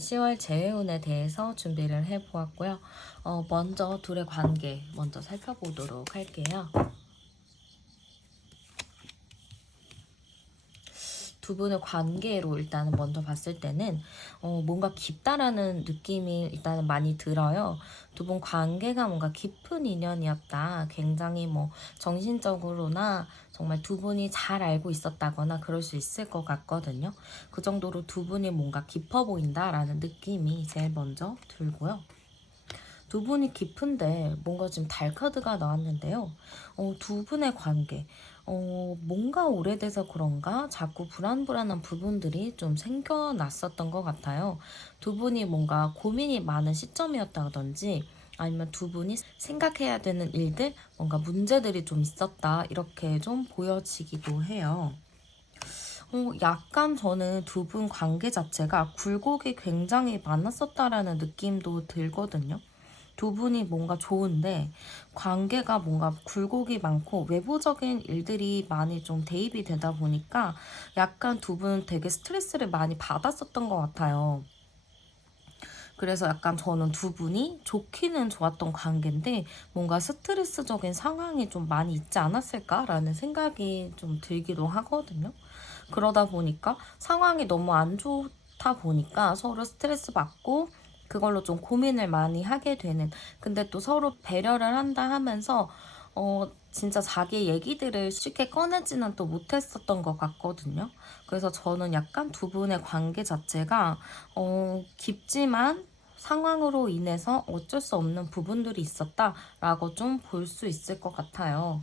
오늘은 10월 재회운에 대해서 준비를 해보았고요. 먼저 둘의 관계 먼저 살펴보도록 할게요. 두 분의 관계로 일단은 먼저 봤을 때는 뭔가 깊다라는 느낌이 일단은 많이 들어요. 두 분 관계가 뭔가 깊은 인연이었다. 굉장히 뭐 정신적으로나 정말 두 분이 잘 알고 있었다거나 그럴 수 있을 것 같거든요. 그 정도로 두 분이 뭔가 깊어 보인다라는 느낌이 제일 먼저 들고요. 두 분이 깊은데 뭔가 지금 달 카드가 나왔는데요. 두 분의 관계. 뭔가 오래돼서 그런가 자꾸 불안불안한 부분들이 좀 생겨났었던 것 같아요. 두 분이 뭔가 고민이 많은 시점이었다든지 아니면 두 분이 생각해야 되는 일들, 뭔가 문제들이 좀 있었다. 이렇게 좀 보여지기도 해요. 약간 저는 두 분 관계 자체가 굴곡이 굉장히 많았었다라는 느낌도 들거든요. 두 분이 뭔가 좋은데 관계가 뭔가 굴곡이 많고 외부적인 일들이 많이 좀 대입이 되다 보니까 약간 두 분 되게 스트레스를 많이 받았었던 것 같아요. 그래서 약간 저는 두 분이 좋기는 좋았던 관계인데 뭔가 스트레스적인 상황이 좀 많이 있지 않았을까라는 생각이 좀 들기도 하거든요. 그러다 보니까 상황이 너무 안 좋다 보니까 서로 스트레스 받고 그걸로 좀 고민을 많이 하게 되는. 근데 또 서로 배려를 한다 하면서 진짜 자기 얘기들을 쉽게 꺼내지는 또 못했었던 것 같거든요. 그래서 저는 약간 두 분의 관계 자체가 깊지만 상황으로 인해서 어쩔 수 없는 부분들이 있었다라고 좀 볼 수 있을 것 같아요.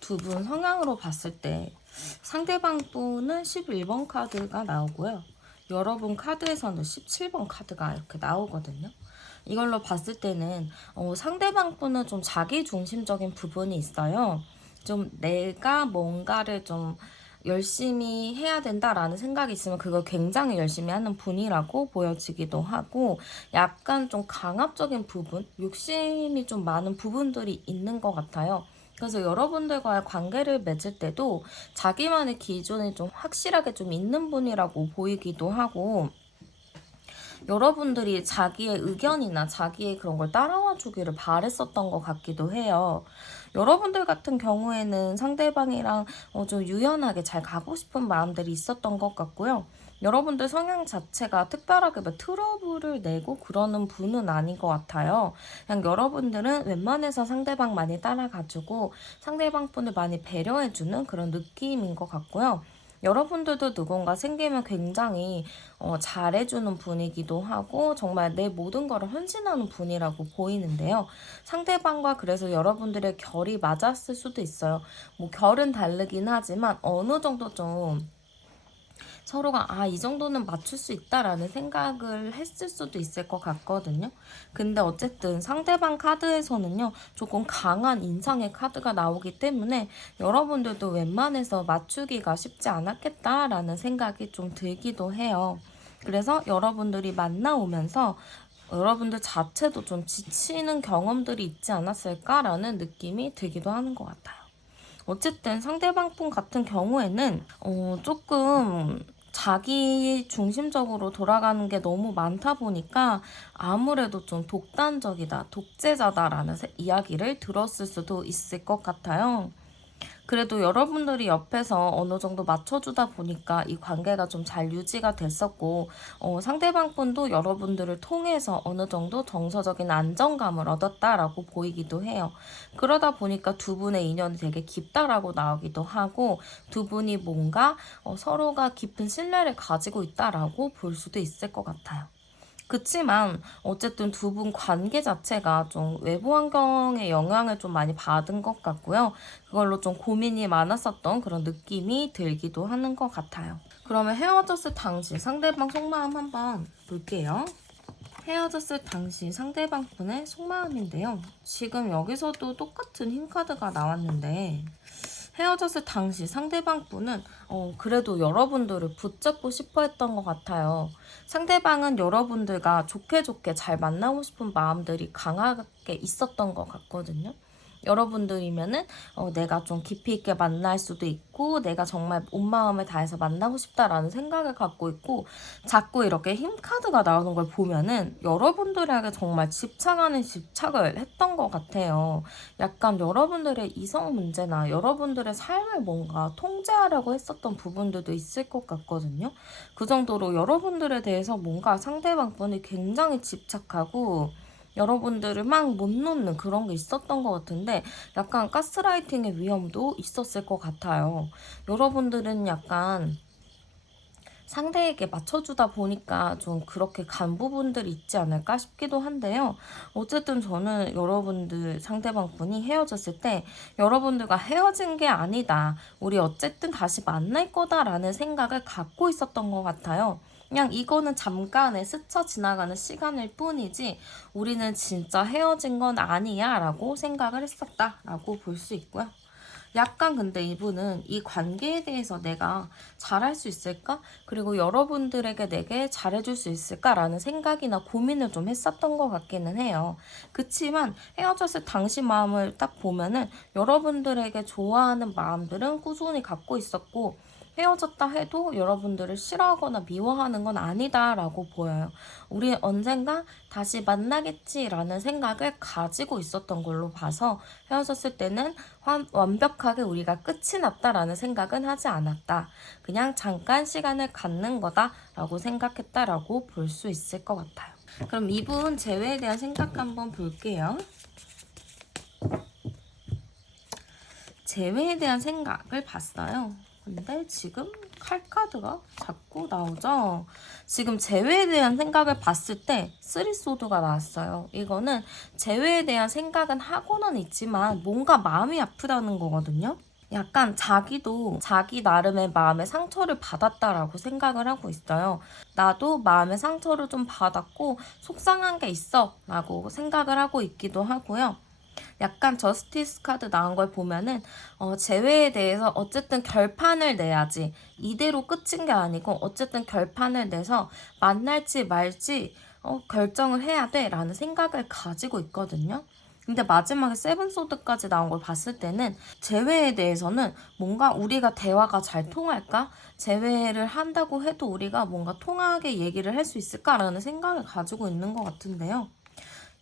두 분 성향으로 봤을 때 상대방 분은 11번 카드가 나오고요. 여러분 카드에서는 17번 카드가 이렇게 나오거든요. 이걸로 봤을 때는 상대방 분은 좀 자기 중심적인 부분이 있어요. 좀 내가 뭔가를 좀 열심히 해야 된다라는 생각이 있으면 그걸 굉장히 열심히 하는 분이라고 보여지기도 하고 약간 좀 강압적인 부분, 욕심이 좀 많은 부분들이 있는 것 같아요. 그래서 여러분들과의 관계를 맺을 때도 자기만의 기준이 좀 확실하게 좀 있는 분이라고 보이기도 하고 여러분들이 자기의 의견이나 자기의 그런 걸 따라와 주기를 바랬었던 것 같기도 해요. 여러분들 같은 경우에는 상대방이랑 좀 유연하게 잘 가고 싶은 마음들이 있었던 것 같고요. 여러분들 성향 자체가 특별하게 뭐 트러블을 내고 그러는 분은 아닌 것 같아요. 그냥 여러분들은 웬만해서 상대방 많이 따라가지고 상대방 분을 많이 배려해주는 그런 느낌인 것 같고요. 여러분들도 누군가 생기면 굉장히 잘해주는 분이기도 하고 정말 내 모든 거를 헌신하는 분이라고 보이는데요. 상대방과 그래서 여러분들의 결이 맞았을 수도 있어요. 뭐 결은 다르긴 하지만 어느 정도 좀 서로가 이 정도는 맞출 수 있다라는 생각을 했을 수도 있을 것 같거든요. 근데 어쨌든 상대방 카드에서는요, 조금 강한 인상의 카드가 나오기 때문에 여러분들도 웬만해서 맞추기가 쉽지 않았겠다라는 생각이 좀 들기도 해요. 그래서 여러분들이 만나오면서 여러분들 자체도 좀 지치는 경험들이 있지 않았을까라는 느낌이 들기도 하는 것 같아요. 어쨌든 상대방 분 같은 경우에는 조금 자기 중심적으로 돌아가는 게 너무 많다 보니까 아무래도 좀 독단적이다, 독재자다라는 이야기를 들었을 수도 있을 것 같아요. 그래도 여러분들이 옆에서 어느 정도 맞춰주다 보니까 이 관계가 좀 잘 유지가 됐었고, 상대방 분도 여러분들을 통해서 어느 정도 정서적인 안정감을 얻었다라고 보이기도 해요. 그러다 보니까 두 분의 인연이 되게 깊다라고 나오기도 하고, 두 분이 뭔가 서로가 깊은 신뢰를 가지고 있다라고 볼 수도 있을 것 같아요. 그치만 어쨌든 두 분 관계 자체가 좀 외부 환경의 영향을 좀 많이 받은 것 같고요. 그걸로 좀 고민이 많았었던 그런 느낌이 들기도 하는 것 같아요. 그러면 헤어졌을 당시 상대방 속마음 한번 볼게요. 헤어졌을 당시 상대방 분의 속마음인데요. 지금 여기서도 똑같은 흰 카드가 나왔는데 헤어졌을 당시 상대방 분은 그래도 여러분들을 붙잡고 싶어 했던 것 같아요. 상대방은 여러분들과 좋게 좋게 잘 만나고 싶은 마음들이 강하게 있었던 것 같거든요. 여러분들이면은 내가 좀 깊이 있게 만날 수도 있고 내가 정말 온 마음을 다해서 만나고 싶다라는 생각을 갖고 있고 자꾸 이렇게 힘 카드가 나오는 걸 보면은 여러분들에게 정말 집착하는 집착을 했던 것 같아요. 약간 여러분들의 이성 문제나 여러분들의 삶을 뭔가 통제하려고 했었던 부분들도 있을 것 같거든요. 그 정도로 여러분들에 대해서 뭔가 상대방 분이 굉장히 집착하고 여러분들을 막 못 놓는 그런 게 있었던 것 같은데 약간 가스라이팅의 위험도 있었을 것 같아요. 여러분들은 약간 상대에게 맞춰주다 보니까 좀 그렇게 간 부분들이 있지 않을까 싶기도 한데요. 어쨌든 저는 여러분들 상대방 분이 헤어졌을 때 여러분들과 헤어진 게 아니다. 우리 어쨌든 다시 만날 거다라는 생각을 갖고 있었던 것 같아요. 그냥 이거는 잠깐의 스쳐 지나가는 시간일 뿐이지 우리는 진짜 헤어진 건 아니야 라고 생각을 했었다 라고 볼 수 있고요. 약간 근데 이분은 이 관계에 대해서 내가 잘할 수 있을까? 그리고 여러분들에게 내게 잘해줄 수 있을까라는 생각이나 고민을 좀 했었던 것 같기는 해요. 그치만 헤어졌을 당시 마음을 딱 보면은 여러분들에게 좋아하는 마음들은 꾸준히 갖고 있었고 헤어졌다 해도 여러분들을 싫어하거나 미워하는 건 아니다라고 보여요. 우리 언젠가 다시 만나겠지라는 생각을 가지고 있었던 걸로 봐서 헤어졌을 때는 완벽하게 우리가 끝이 났다라는 생각은 하지 않았다. 그냥 잠깐 시간을 갖는 거다라고 생각했다라고 볼 수 있을 것 같아요. 그럼 이분 재회에 대한 생각 한번 볼게요. 재회에 대한 생각을 봤어요. 근데 지금 칼카드가 자꾸 나오죠. 지금 재회에 대한 생각을 봤을 때 쓰리소드가 나왔어요. 이거는 재회에 대한 생각은 하고는 있지만 뭔가 마음이 아프다는 거거든요. 약간 자기도 자기 나름의 마음의 상처를 받았다라고 생각을 하고 있어요. 나도 마음의 상처를 좀 받았고 속상한 게 있어 라고 생각을 하고 있기도 하고요. 약간 저스티스 카드 나온 걸 보면은 재회에 대해서 어쨌든 결판을 내야지 이대로 끝인 게 아니고 어쨌든 결판을 내서 만날지 말지 결정을 해야 돼 라는 생각을 가지고 있거든요. 근데 마지막에 세븐소드까지 나온 걸 봤을 때는 재회에 대해서는 뭔가 우리가 대화가 잘 통할까? 재회를 한다고 해도 우리가 뭔가 통하게 얘기를 할 수 있을까라는 생각을 가지고 있는 것 같은데요.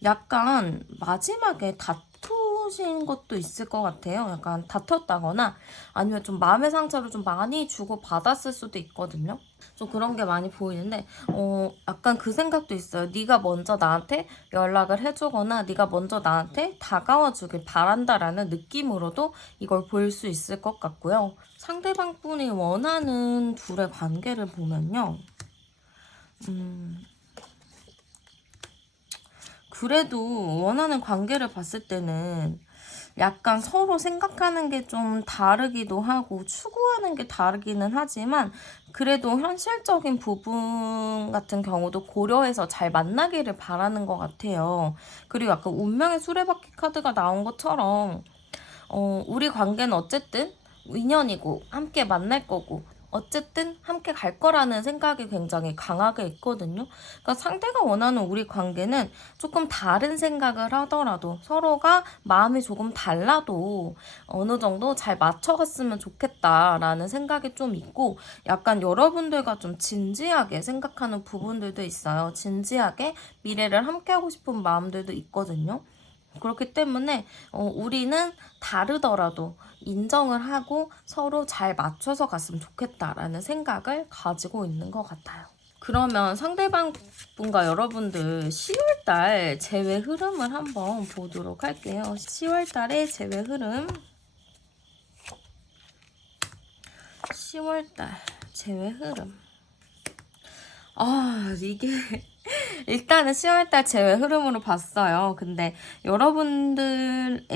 약간 마지막에 다투신 것도 있을 것 같아요. 약간 다퉜다거나 아니면 좀 마음의 상처를 좀 많이 주고 받았을 수도 있거든요. 좀 그런 게 많이 보이는데 약간 그 생각도 있어요. 네가 먼저 나한테 연락을 해주거나 네가 먼저 나한테 다가와 주길 바란다라는 느낌으로도 이걸 볼 수 있을 것 같고요. 상대방 분이 원하는 둘의 관계를 보면요. 그래도 원하는 관계를 봤을 때는 약간 서로 생각하는 게 좀 다르기도 하고 추구하는 게 다르기는 하지만 그래도 현실적인 부분 같은 경우도 고려해서 잘 만나기를 바라는 것 같아요. 그리고 약간 운명의 수레바퀴 카드가 나온 것처럼 우리 관계는 어쨌든 인연이고 함께 만날 거고 어쨌든 함께 갈 거라는 생각이 굉장히 강하게 있거든요. 그러니까 상대가 원하는 우리 관계는 조금 다른 생각을 하더라도 서로가 마음이 조금 달라도 어느 정도 잘 맞춰갔으면 좋겠다라는 생각이 좀 있고 약간 여러분들과 좀 진지하게 생각하는 부분들도 있어요. 진지하게 미래를 함께하고 싶은 마음들도 있거든요. 그렇기 때문에 우리는 다르더라도 인정을 하고 서로 잘 맞춰서 갔으면 좋겠다라는 생각을 가지고 있는 것 같아요. 그러면 상대방 분과 여러분들 10월달 재회 흐름을 한번 보도록 할게요. 10월달의 재회 흐름. 10월달 재회 흐름. 이게 일단은 10월달 제외 흐름으로 봤어요. 근데 여러분들에게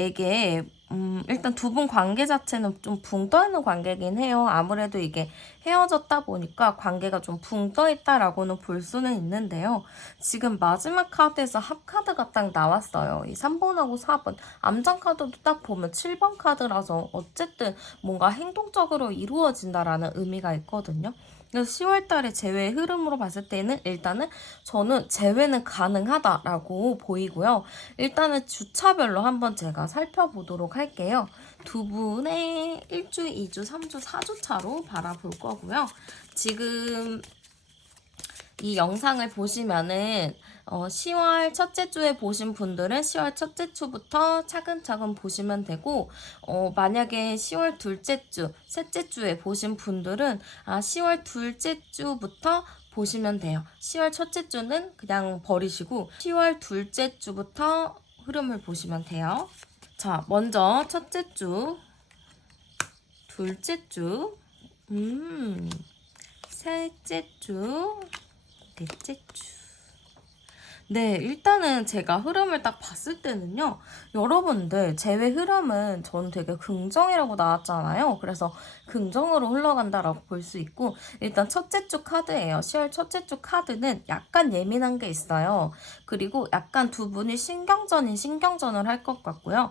일단 두 분 관계 자체는 좀 붕 떠있는 관계긴 해요. 아무래도 이게 헤어졌다 보니까 관계가 좀 붕 떠있다라고는 볼 수는 있는데요. 지금 마지막 카드에서 합카드가 딱 나왔어요. 이 3번하고 4번. 암장 카드도 딱 보면 7번 카드라서 어쨌든 뭔가 행동적으로 이루어진다라는 의미가 있거든요. 그래서 10월 달에 재회의 흐름으로 봤을 때는 일단은 저는 재회는 가능하다라고 보이고요. 일단은 주차별로 한번 제가 살펴보도록 할게요. 두 분의 1주, 2주, 3주, 4주 차로 바라볼 거고요. 지금 이 영상을 보시면은 10월 첫째 주에 보신 분들은 10월 첫째 주부터 차근차근 보시면 되고, 만약에 10월 둘째 주, 셋째 주에 보신 분들은 10월 둘째 주부터 보시면 돼요. 10월 첫째 주는 그냥 버리시고 10월 둘째 주부터 흐름을 보시면 돼요. 자, 먼저 첫째 주, 둘째 주, 셋째 주, 넷째 주. 네, 일단은 제가 흐름을 딱 봤을 때는요, 여러분들 재회 흐름은 저는 되게 긍정이라고 나왔잖아요. 그래서 긍정으로 흘러간다라고 볼 수 있고, 일단 첫째 주 카드예요. 10월 첫째 주 카드는 약간 예민한 게 있어요. 그리고 약간 두 분이 신경전을 할 것 같고요.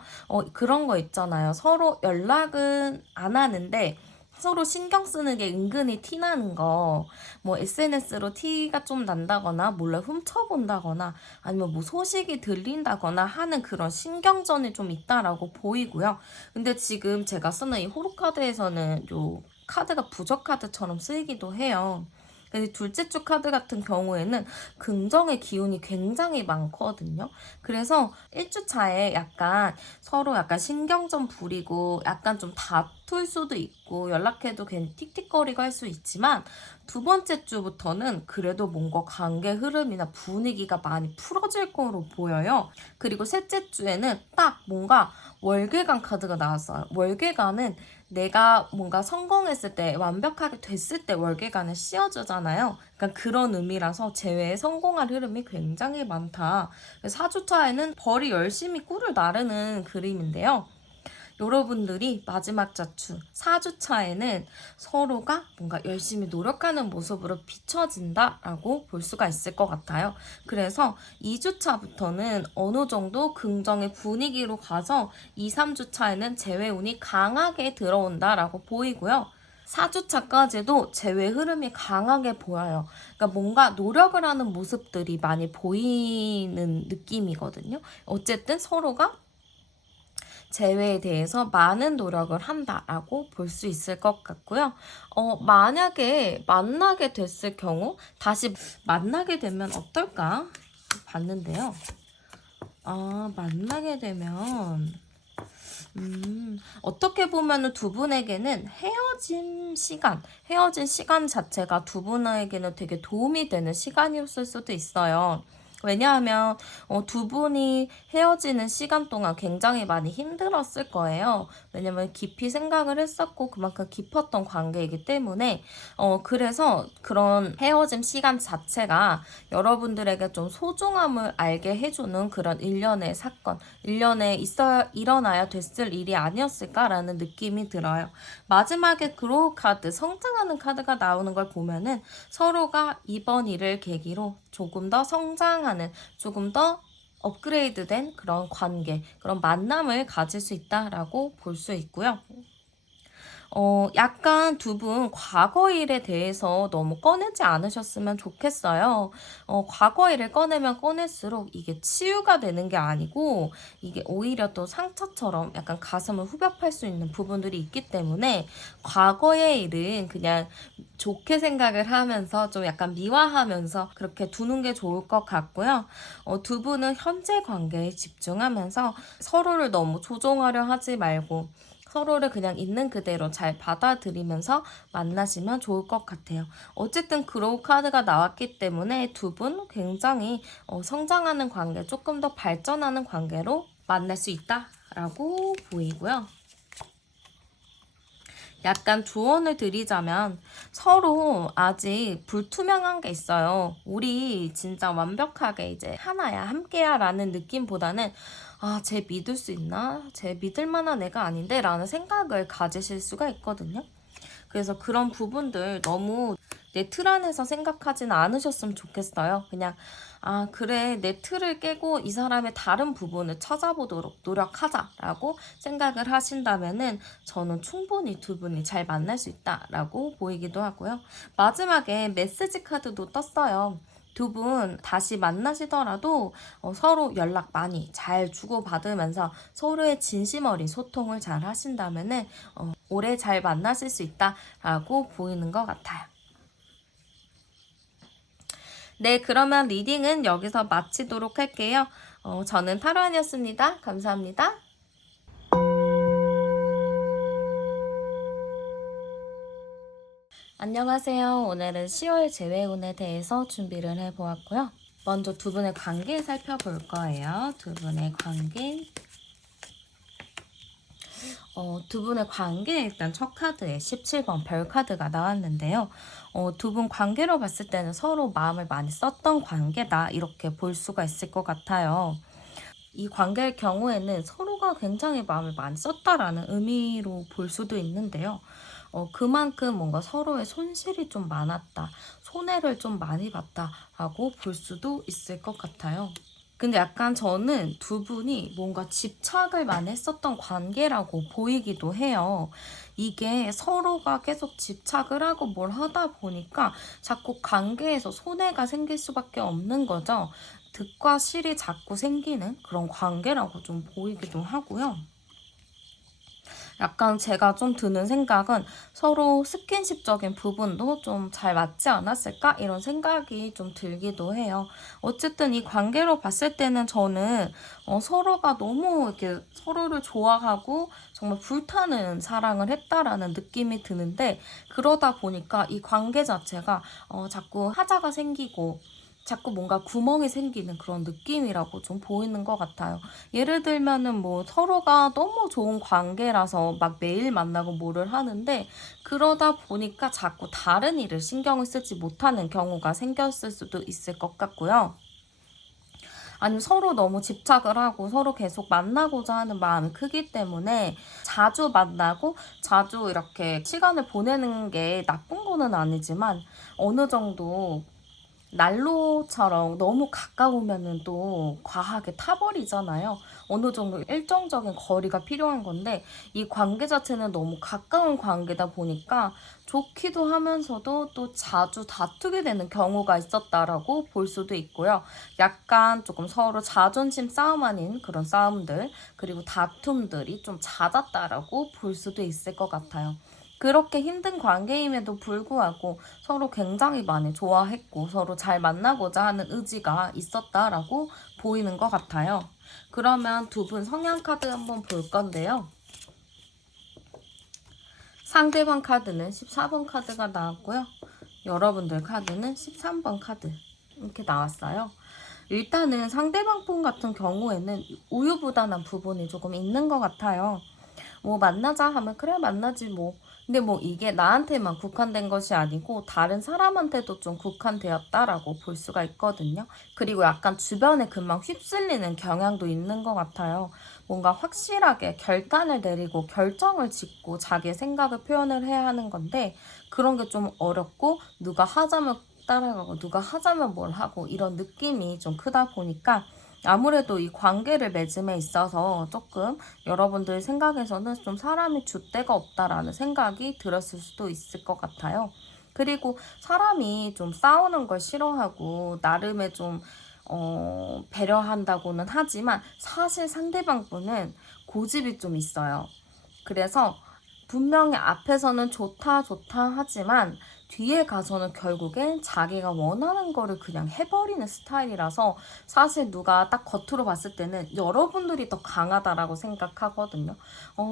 그런 거 있잖아요. 서로 연락은 안 하는데 서로 신경 쓰는 게 은근히 티나는 거, 뭐 SNS로 티가 좀 난다거나 몰래 훔쳐본다거나 아니면 뭐 소식이 들린다거나 하는 그런 신경전이 좀 있다라고 보이고요. 근데 지금 제가 쓰는 이 호로 카드에서는 요 카드가 부적 카드처럼 쓰이기도 해요. 근데 둘째 주 카드 같은 경우에는 긍정의 기운이 굉장히 많거든요. 그래서 1주차에 약간 서로 약간 신경전 부리고 약간 좀 다툴 수도 있고 연락해도 괜히 틱틱거리고 할 수 있지만 두 번째 주부터는 그래도 뭔가 관계 흐름이나 분위기가 많이 풀어질 거로 보여요. 그리고 셋째 주에는 딱 뭔가 월계관 카드가 나왔어요. 월계관은 내가 뭔가 성공했을 때, 완벽하게 됐을 때 월계관을 씌워주잖아요. 그러니까 그런 의미라서 재회에 성공할 흐름이 굉장히 많다. 4주차에는 벌이 열심히 꿀을 나르는 그림인데요. 여러분들이 마지막 자축 4주차에는 서로가 뭔가 열심히 노력하는 모습으로 비춰진다라고 볼 수가 있을 것 같아요. 그래서 2주차부터는 어느 정도 긍정의 분위기로 가서 2, 3주차에는 재회운이 강하게 들어온다라고 보이고요. 4주차까지도 재회 흐름이 강하게 보여요. 그러니까 뭔가 노력을 하는 모습들이 많이 보이는 느낌이거든요. 어쨌든 서로가 재회에 대해서 많은 노력을 한다라고 볼 수 있을 것 같고요. 만약에 만나게 됐을 경우 다시 만나게 되면 어떨까 봤는데요. 만나게 되면 어떻게 보면은 두 분에게는 헤어진 시간 자체가 두 분에게는 되게 도움이 되는 시간이었을 수도 있어요. 왜냐하면 두 분이 헤어지는 시간 동안 굉장히 많이 힘들었을 거예요. 왜냐면 깊이 생각을 했었고 그만큼 깊었던 관계이기 때문에 그래서 그런 헤어짐 시간 자체가 여러분들에게 좀 소중함을 알게 해주는 그런 일련의 사건, 일련에 일어나야 됐을 일이 아니었을까라는 느낌이 들어요. 마지막에 그로우 카드, 성장하는 카드가 나오는 걸 보면은 서로가 이번 일을 계기로 조금 더 성장하는, 조금 더 업그레이드된 그런 관계, 그런 만남을 가질 수 있다라고 볼 수 있고요. 약간 두 분 과거 일에 대해서 너무 꺼내지 않으셨으면 좋겠어요. 과거 일을 꺼내면 꺼낼수록 이게 치유가 되는 게 아니고 이게 오히려 또 상처처럼 약간 가슴을 후벼팔 수 있는 부분들이 있기 때문에 과거의 일은 그냥 좋게 생각을 하면서 좀 약간 미화하면서 그렇게 두는 게 좋을 것 같고요. 두 분은 현재 관계에 집중하면서 서로를 너무 조종하려 하지 말고 서로를 그냥 있는 그대로 잘 받아들이면서 만나시면 좋을 것 같아요. 어쨌든 그로우 카드가 나왔기 때문에 두 분 굉장히 성장하는 관계, 조금 더 발전하는 관계로 만날 수 있다라고 보이고요. 약간 조언을 드리자면 서로 아직 불투명한 게 있어요. 우리 진짜 완벽하게 이제 하나야, 함께야 라는 느낌보다는 쟤 믿을 수 있나? 쟤 믿을 만한 애가 아닌데? 라는 생각을 가지실 수가 있거든요. 그래서 그런 부분들 너무 내 틀 안에서 생각하지는 않으셨으면 좋겠어요. 그냥 아, 그래, 내 틀을 깨고 이 사람의 다른 부분을 찾아보도록 노력하자라고 생각을 하신다면은 저는 충분히 두 분이 잘 만날 수 있다라고 보이기도 하고요. 마지막에 메시지 카드도 떴어요. 두 분 다시 만나시더라도 서로 연락 많이 잘 주고받으면서 서로의 진심 어린 소통을 잘 하신다면은 오래 잘 만나실 수 있다라고 보이는 것 같아요. 네, 그러면 리딩은 여기서 마치도록 할게요. 저는 타로안이었습니다. 감사합니다. 안녕하세요. 오늘은 10월 재회운에 대해서 준비를 해보았고요. 먼저 두 분의 관계 살펴볼 거예요. 두 분의 관계. 두 분의 관계 일단 첫 카드에 17번 별 카드가 나왔는데요. 두 분 관계로 봤을 때는 서로 마음을 많이 썼던 관계다 이렇게 볼 수가 있을 것 같아요. 이 관계의 경우에는 서로가 굉장히 마음을 많이 썼다라는 의미로 볼 수도 있는데요. 그만큼 뭔가 서로의 손실이 좀 많았다, 손해를 좀 많이 봤다라고 볼 수도 있을 것 같아요. 근데 약간 저는 두 분이 뭔가 집착을 많이 했었던 관계라고 보이기도 해요. 이게 서로가 계속 집착을 하고 뭘 하다 보니까 자꾸 관계에서 손해가 생길 수밖에 없는 거죠. 득과 실이 자꾸 생기는 그런 관계라고 좀 보이기도 하고요. 약간 제가 좀 드는 생각은 서로 스킨십적인 부분도 좀 잘 맞지 않았을까? 이런 생각이 좀 들기도 해요. 어쨌든 이 관계로 봤을 때는 저는 서로가 너무 이렇게 서로를 좋아하고 정말 불타는 사랑을 했다라는 느낌이 드는데 그러다 보니까 이 관계 자체가 자꾸 하자가 생기고 자꾸 뭔가 구멍이 생기는 그런 느낌이라고 좀 보이는 것 같아요. 예를 들면은 뭐 서로가 너무 좋은 관계라서 막 매일 만나고 뭐를 하는데 그러다 보니까 자꾸 다른 일을 신경을 쓰지 못하는 경우가 생겼을 수도 있을 것 같고요. 아니면 서로 너무 집착을 하고 서로 계속 만나고자 하는 마음이 크기 때문에 자주 만나고 자주 이렇게 시간을 보내는 게 나쁜 거는 아니지만 어느 정도 난로처럼 너무 가까우면은 또 과하게 타버리잖아요. 어느 정도 일정적인 거리가 필요한 건데 이 관계 자체는 너무 가까운 관계다 보니까 좋기도 하면서도 또 자주 다투게 되는 경우가 있었다라고 볼 수도 있고요. 약간 조금 서로 자존심 싸움 아닌 그런 싸움들 그리고 다툼들이 좀 잦았다라고 볼 수도 있을 것 같아요. 그렇게 힘든 관계임에도 불구하고 서로 굉장히 많이 좋아했고 서로 잘 만나고자 하는 의지가 있었다라고 보이는 것 같아요. 그러면 두 분 성향 카드 한번 볼 건데요. 상대방 카드는 14번 카드가 나왔고요. 여러분들 카드는 13번 카드 이렇게 나왔어요. 일단은 상대방 분 같은 경우에는 우유부단한 부분이 조금 있는 것 같아요. 뭐 만나자 하면 그래 만나지 뭐. 근데 뭐 이게 나한테만 국한된 것이 아니고 다른 사람한테도 좀 국한되었다라고 볼 수가 있거든요. 그리고 약간 주변에 금방 휩쓸리는 경향도 있는 것 같아요. 뭔가 확실하게 결단을 내리고 결정을 짓고 자기의 생각을 표현을 해야 하는 건데 그런 게 좀 어렵고 누가 하자면 따라가고 누가 하자면 뭘 하고 이런 느낌이 좀 크다 보니까 아무래도 이 관계를 맺음에 있어서 조금 여러분들 생각에서는 좀 사람이 줏대가 없다라는 생각이 들었을 수도 있을 것 같아요. 그리고 사람이 좀 싸우는 걸 싫어하고 나름의 좀 배려한다고는 하지만 사실 상대방 분은 고집이 좀 있어요. 그래서 분명히 앞에서는 좋다 좋다 하지만 뒤에 가서는 결국엔 자기가 원하는 거를 그냥 해버리는 스타일이라서 사실 누가 딱 겉으로 봤을 때는 여러분들이 더 강하다라고 생각하거든요.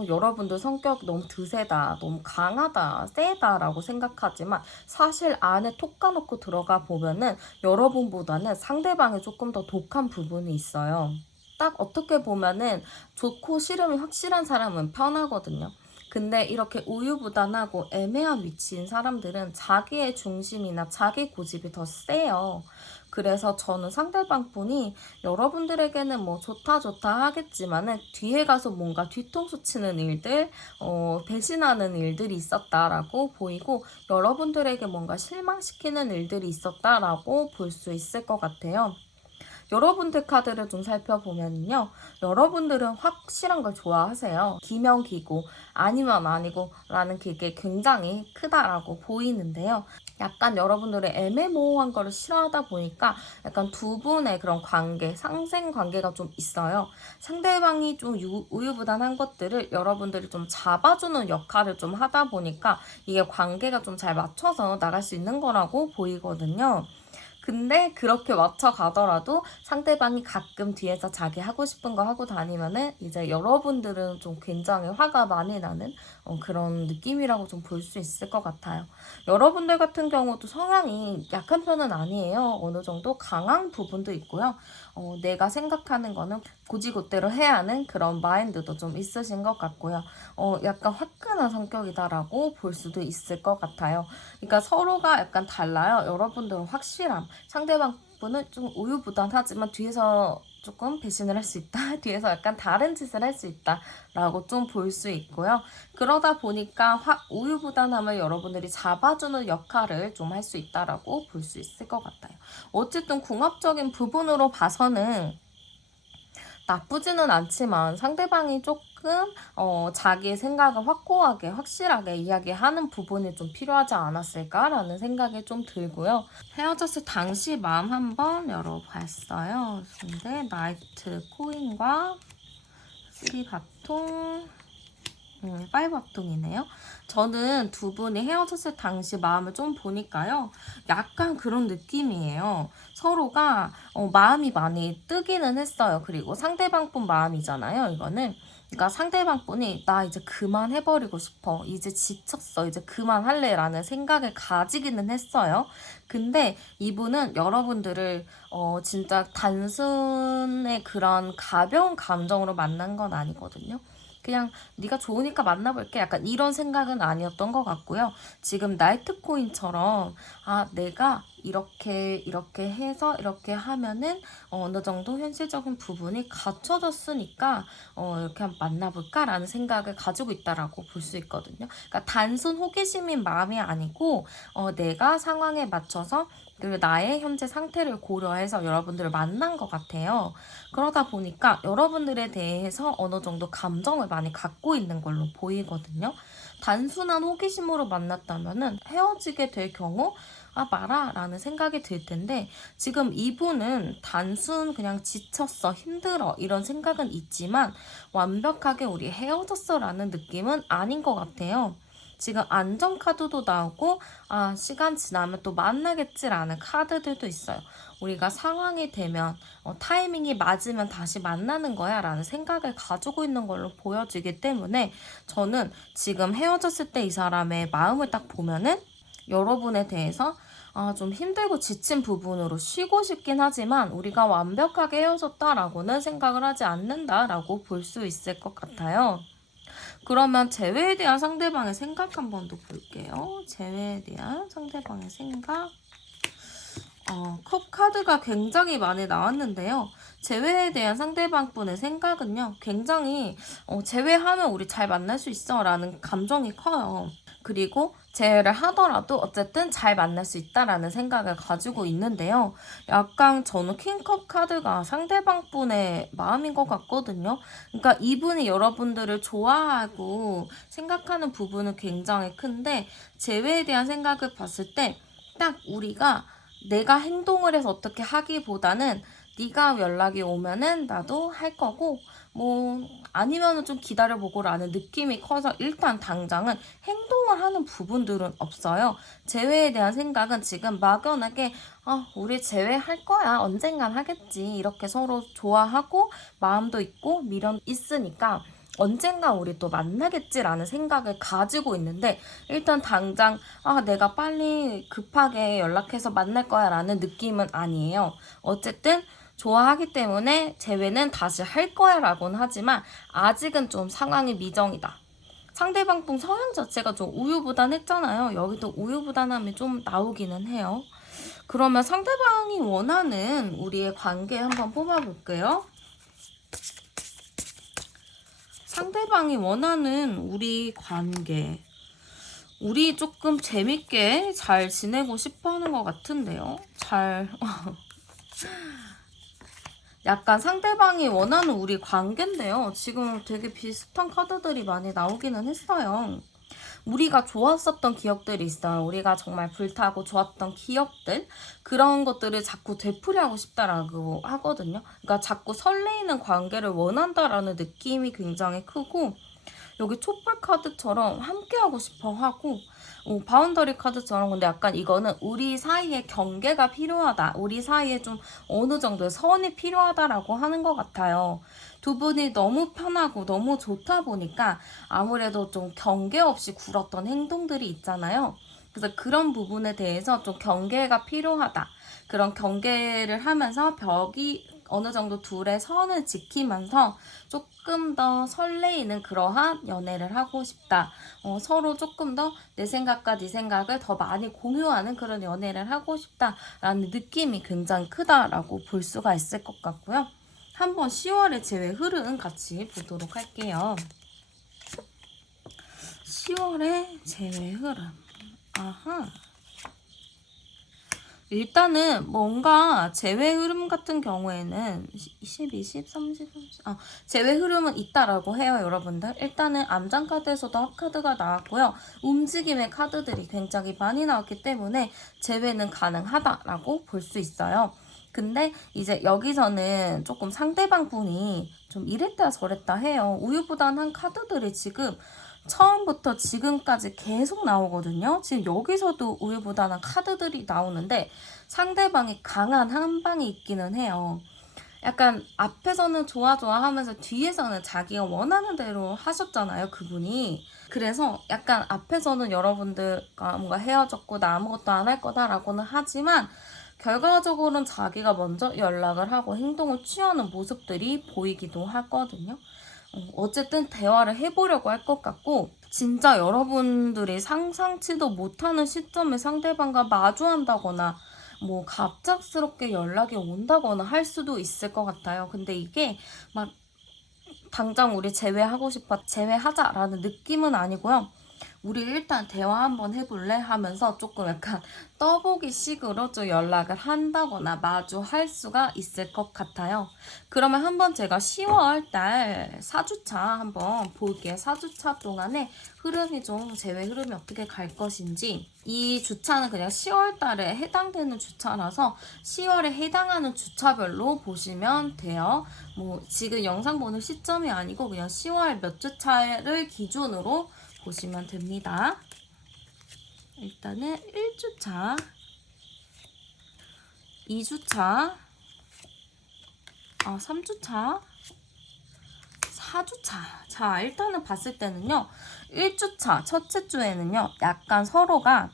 여러분들 성격 너무 드세다, 너무 강하다, 세다라고 생각하지만 사실 안에 톡 까놓고 들어가 보면은 여러분보다는 상대방이 조금 더 독한 부분이 있어요. 딱 어떻게 보면은 좋고 싫음이 확실한 사람은 편하거든요. 근데 이렇게 우유부단하고 애매한 위치인 사람들은 자기의 중심이나 자기 고집이 더 세요. 그래서 저는 상대방 분이 여러분들에게는 뭐 좋다 좋다 하겠지만은 뒤에 가서 뭔가 뒤통수 치는 일들, 배신하는 일들이 있었다라고 보이고 여러분들에게 뭔가 실망시키는 일들이 있었다라고 볼 수 있을 것 같아요. 여러분들 카드를 좀 살펴보면요. 여러분들은 확실한 걸 좋아하세요. 기면 기고 아니면 아니고 라는 그게 굉장히 크다라고 보이는데요. 약간 여러분들의 애매모호한 거를 싫어하다 보니까 약간 두 분의 그런 관계, 상생 관계가 좀 있어요. 상대방이 좀 우유부단한 것들을 여러분들이 좀 잡아주는 역할을 좀 하다 보니까 이게 관계가 좀 잘 맞춰서 나갈 수 있는 거라고 보이거든요. 근데 그렇게 맞춰가더라도 상대방이 가끔 뒤에서 자기 하고 싶은 거 하고 다니면은 이제 여러분들은 좀 굉장히 화가 많이 나는 그런 느낌이라고 좀 볼 수 있을 것 같아요. 여러분들 같은 경우도 성향이 약한 편은 아니에요. 어느 정도 강한 부분도 있고요. 내가 생각하는 거는 고지고대로 해야 하는 그런 마인드도 좀 있으신 것 같고요. 약간 화끈한 성격이다라고 볼 수도 있을 것 같아요. 그러니까 서로가 약간 달라요. 여러분들은 확실함, 상대방 분은 좀 우유부단하지만 뒤에서 조금 배신을 할 수 있다. 뒤에서 약간 다른 짓을 할 수 있다. 라고 좀 볼 수 있고요. 그러다 보니까 우유부단함을 여러분들이 잡아주는 역할을 좀 할 수 있다라고 볼 수 있을 것 같아요. 어쨌든 궁합적인 부분으로 봐서는 나쁘지는 않지만 상대방이 조금 자기 생각을 확고하게 확실하게 이야기하는 부분이 좀 필요하지 않았을까라는 생각이 좀 들고요. 헤어졌을 당시 마음 한번 열어봤어요. 근데 나이트 코인과 쓰리바통, 파이브바통이네요. 저는 두 분이 헤어졌을 당시 마음을 좀 보니까요. 약간 그런 느낌이에요. 서로가 마음이 많이 뜨기는 했어요. 그리고 상대방 분 마음이잖아요. 이거는. 그러니까 상대방 분이 나 이제 그만해버리고 싶어. 이제 지쳤어. 이제 그만할래. 라는 생각을 가지기는 했어요. 근데 이분은 여러분들을 진짜 단순의 그런 가벼운 감정으로 만난 건 아니거든요. 그냥 네가 좋으니까 만나볼게 약간 이런 생각은 아니었던 것 같고요. 지금 나이트코인처럼 내가 이렇게 해서 이렇게 하면은 어느 정도 현실적인 부분이 갖춰졌으니까 이렇게 한번 만나볼까라는 생각을 가지고 있다라고 볼 수 있거든요. 그러니까 단순 호기심인 마음이 아니고 내가 상황에 맞춰서 그리고 나의 현재 상태를 고려해서 여러분들을 만난 것 같아요. 그러다 보니까 여러분들에 대해서 어느 정도 감정을 많이 갖고 있는 걸로 보이거든요. 단순한 호기심으로 만났다면은 헤어지게 될 경우 마라 라는 생각이 들 텐데 지금 이분은 단순 그냥 지쳤어 힘들어 이런 생각은 있지만 완벽하게 우리 헤어졌어 라는 느낌은 아닌 것 같아요. 지금 안정 카드도 나오고 시간 지나면 또 만나겠지라는 카드들도 있어요. 우리가 상황이 되면 타이밍이 맞으면 다시 만나는 거야 라는 생각을 가지고 있는 걸로 보여지기 때문에 저는 지금 헤어졌을 때 이 사람의 마음을 딱 보면은 여러분에 대해서 좀 힘들고 지친 부분으로 쉬고 싶긴 하지만 우리가 완벽하게 헤어졌다라고는 생각을 하지 않는다라고 볼 수 있을 것 같아요. 그러면 재회에 대한 상대방의 생각 한 번 더 볼게요. 재회에 대한 상대방의 생각. 컵 카드가 굉장히 많이 나왔는데요. 재회에 대한 상대방분의 생각은요. 굉장히 재회하면 우리 잘 만날 수 있어 라는 감정이 커요. 그리고 재회를 하더라도 어쨌든 잘 만날 수 있다라는 생각을 가지고 있는데요. 약간 저는 킹컵 카드가 상대방분의 마음인 것 같거든요. 그러니까 이분이 여러분들을 좋아하고 생각하는 부분은 굉장히 큰데 재회에 대한 생각을 봤을 때 딱 우리가 내가 행동을 해서 어떻게 하기보다는 네가 연락이 오면은 나도 할 거고 뭐 아니면은 좀 기다려보고라는 느낌이 커서 일단 당장은 행동을 하는 부분들은 없어요. 재회에 대한 생각은 지금 막연하게 우리 재회할 거야 언젠간 하겠지 이렇게 서로 좋아하고 마음도 있고 미련 있으니까 언젠가 우리 또 만나겠지라는 생각을 가지고 있는데 일단 당장 내가 빨리 급하게 연락해서 만날 거야 라는 느낌은 아니에요. 어쨌든 좋아하기 때문에 재회는 다시 할 거야 라고는 하지만 아직은 좀 상황이 미정이다. 상대방 성향 자체가 좀 우유부단했잖아요. 여기도 우유부단함이 좀 나오기는 해요. 그러면 상대방이 원하는 우리의 관계 한번 뽑아볼게요. 상대방이 원하는 우리 관계. 우리 조금 재밌게 잘 지내고 싶어 하는 것 같은데요. 약간 상대방이 원하는 우리 관계인데요. 지금 되게 비슷한 카드들이 많이 나오기는 했어요. 우리가 좋았었던 기억들이 있어요. 우리가 정말 불타고 좋았던 기억들, 그런 것들을 자꾸 되풀이하고 싶다라고 하거든요. 그러니까 자꾸 설레이는 관계를 원한다라는 느낌이 굉장히 크고, 여기 촛불 카드처럼 함께하고 싶어 하고, 바운더리 카드처럼, 근데 약간 이거는 우리 사이에 경계가 필요하다, 우리 사이에 좀 어느 정도의 선이 필요하다라고 하는 것 같아요. 두 분이 너무 편하고 너무 좋다 보니까 아무래도 좀 경계 없이 굴었던 행동들이 있잖아요. 그래서 그런 부분에 대해서 좀 경계가 필요하다. 그런 경계를 하면서 벽이 어느 정도 둘의 선을 지키면서 조금 더 설레이는 그러한 연애를 하고 싶다. 서로 조금 더 내 생각과 네 생각을 더 많이 공유하는 그런 연애를 하고 싶다라는 느낌이 굉장히 크다라고 볼 수가 있을 것 같고요. 한번 10월의 재회 흐름 같이 보도록 할게요. 10월의 재회 흐름. 아하. 일단은 뭔가 재회 흐름 같은 경우에는 20, 20, 30, 30 재회 흐름은 있다라고 해요, 여러분들. 일단은 암장 카드에서도 합카드가 나왔고요. 움직임의 카드들이 굉장히 많이 나왔기 때문에 재회는 가능하다라고 볼 수 있어요. 근데 이제 여기서는 조금 상대방 분이 좀 이랬다 저랬다 해요. 우유부단한 카드들이 지금 처음부터 지금까지 계속 나오거든요. 지금 여기서도 우유부단한 카드들이 나오는데 상대방이 강한 한 방이 있기는 해요. 약간 앞에서는 좋아 하면서 뒤에서는 자기가 원하는 대로 하셨잖아요, 그분이. 그래서 약간 앞에서는 여러분들과 뭔가 헤어졌고 나 아무것도 안 할 거다라고는 하지만 결과적으로는 자기가 먼저 연락을 하고 행동을 취하는 모습들이 보이기도 하거든요. 어쨌든 대화를 해보려고 할 것 같고, 진짜 여러분들이 상상치도 못하는 시점에 상대방과 마주한다거나 뭐 갑작스럽게 연락이 온다거나 할 수도 있을 것 같아요. 근데 이게 막 당장 우리 재회하고 싶어, 재회하자라는 느낌은 아니고요. 우리 일단 대화 한번 해볼래? 하면서 조금 약간 떠보기 식으로 좀 연락을 한다거나 마주할 수가 있을 것 같아요. 그러면 한번 제가 10월 달 4주차 한번 볼게요. 4주차 동안에 흐름이 좀 재회 흐름이 어떻게 갈 것인지. 이 주차는 그냥 10월 달에 해당되는 주차라서 10월에 해당하는 주차별로 보시면 돼요. 뭐 지금 영상 보는 시점이 아니고 그냥 10월 몇 주차를 기준으로 보시면 됩니다. 일단은 1주차, 2주차, 3주차, 4주차. 자, 일단은 봤을 때는요. 1주차, 첫째 주에는요. 약간 서로가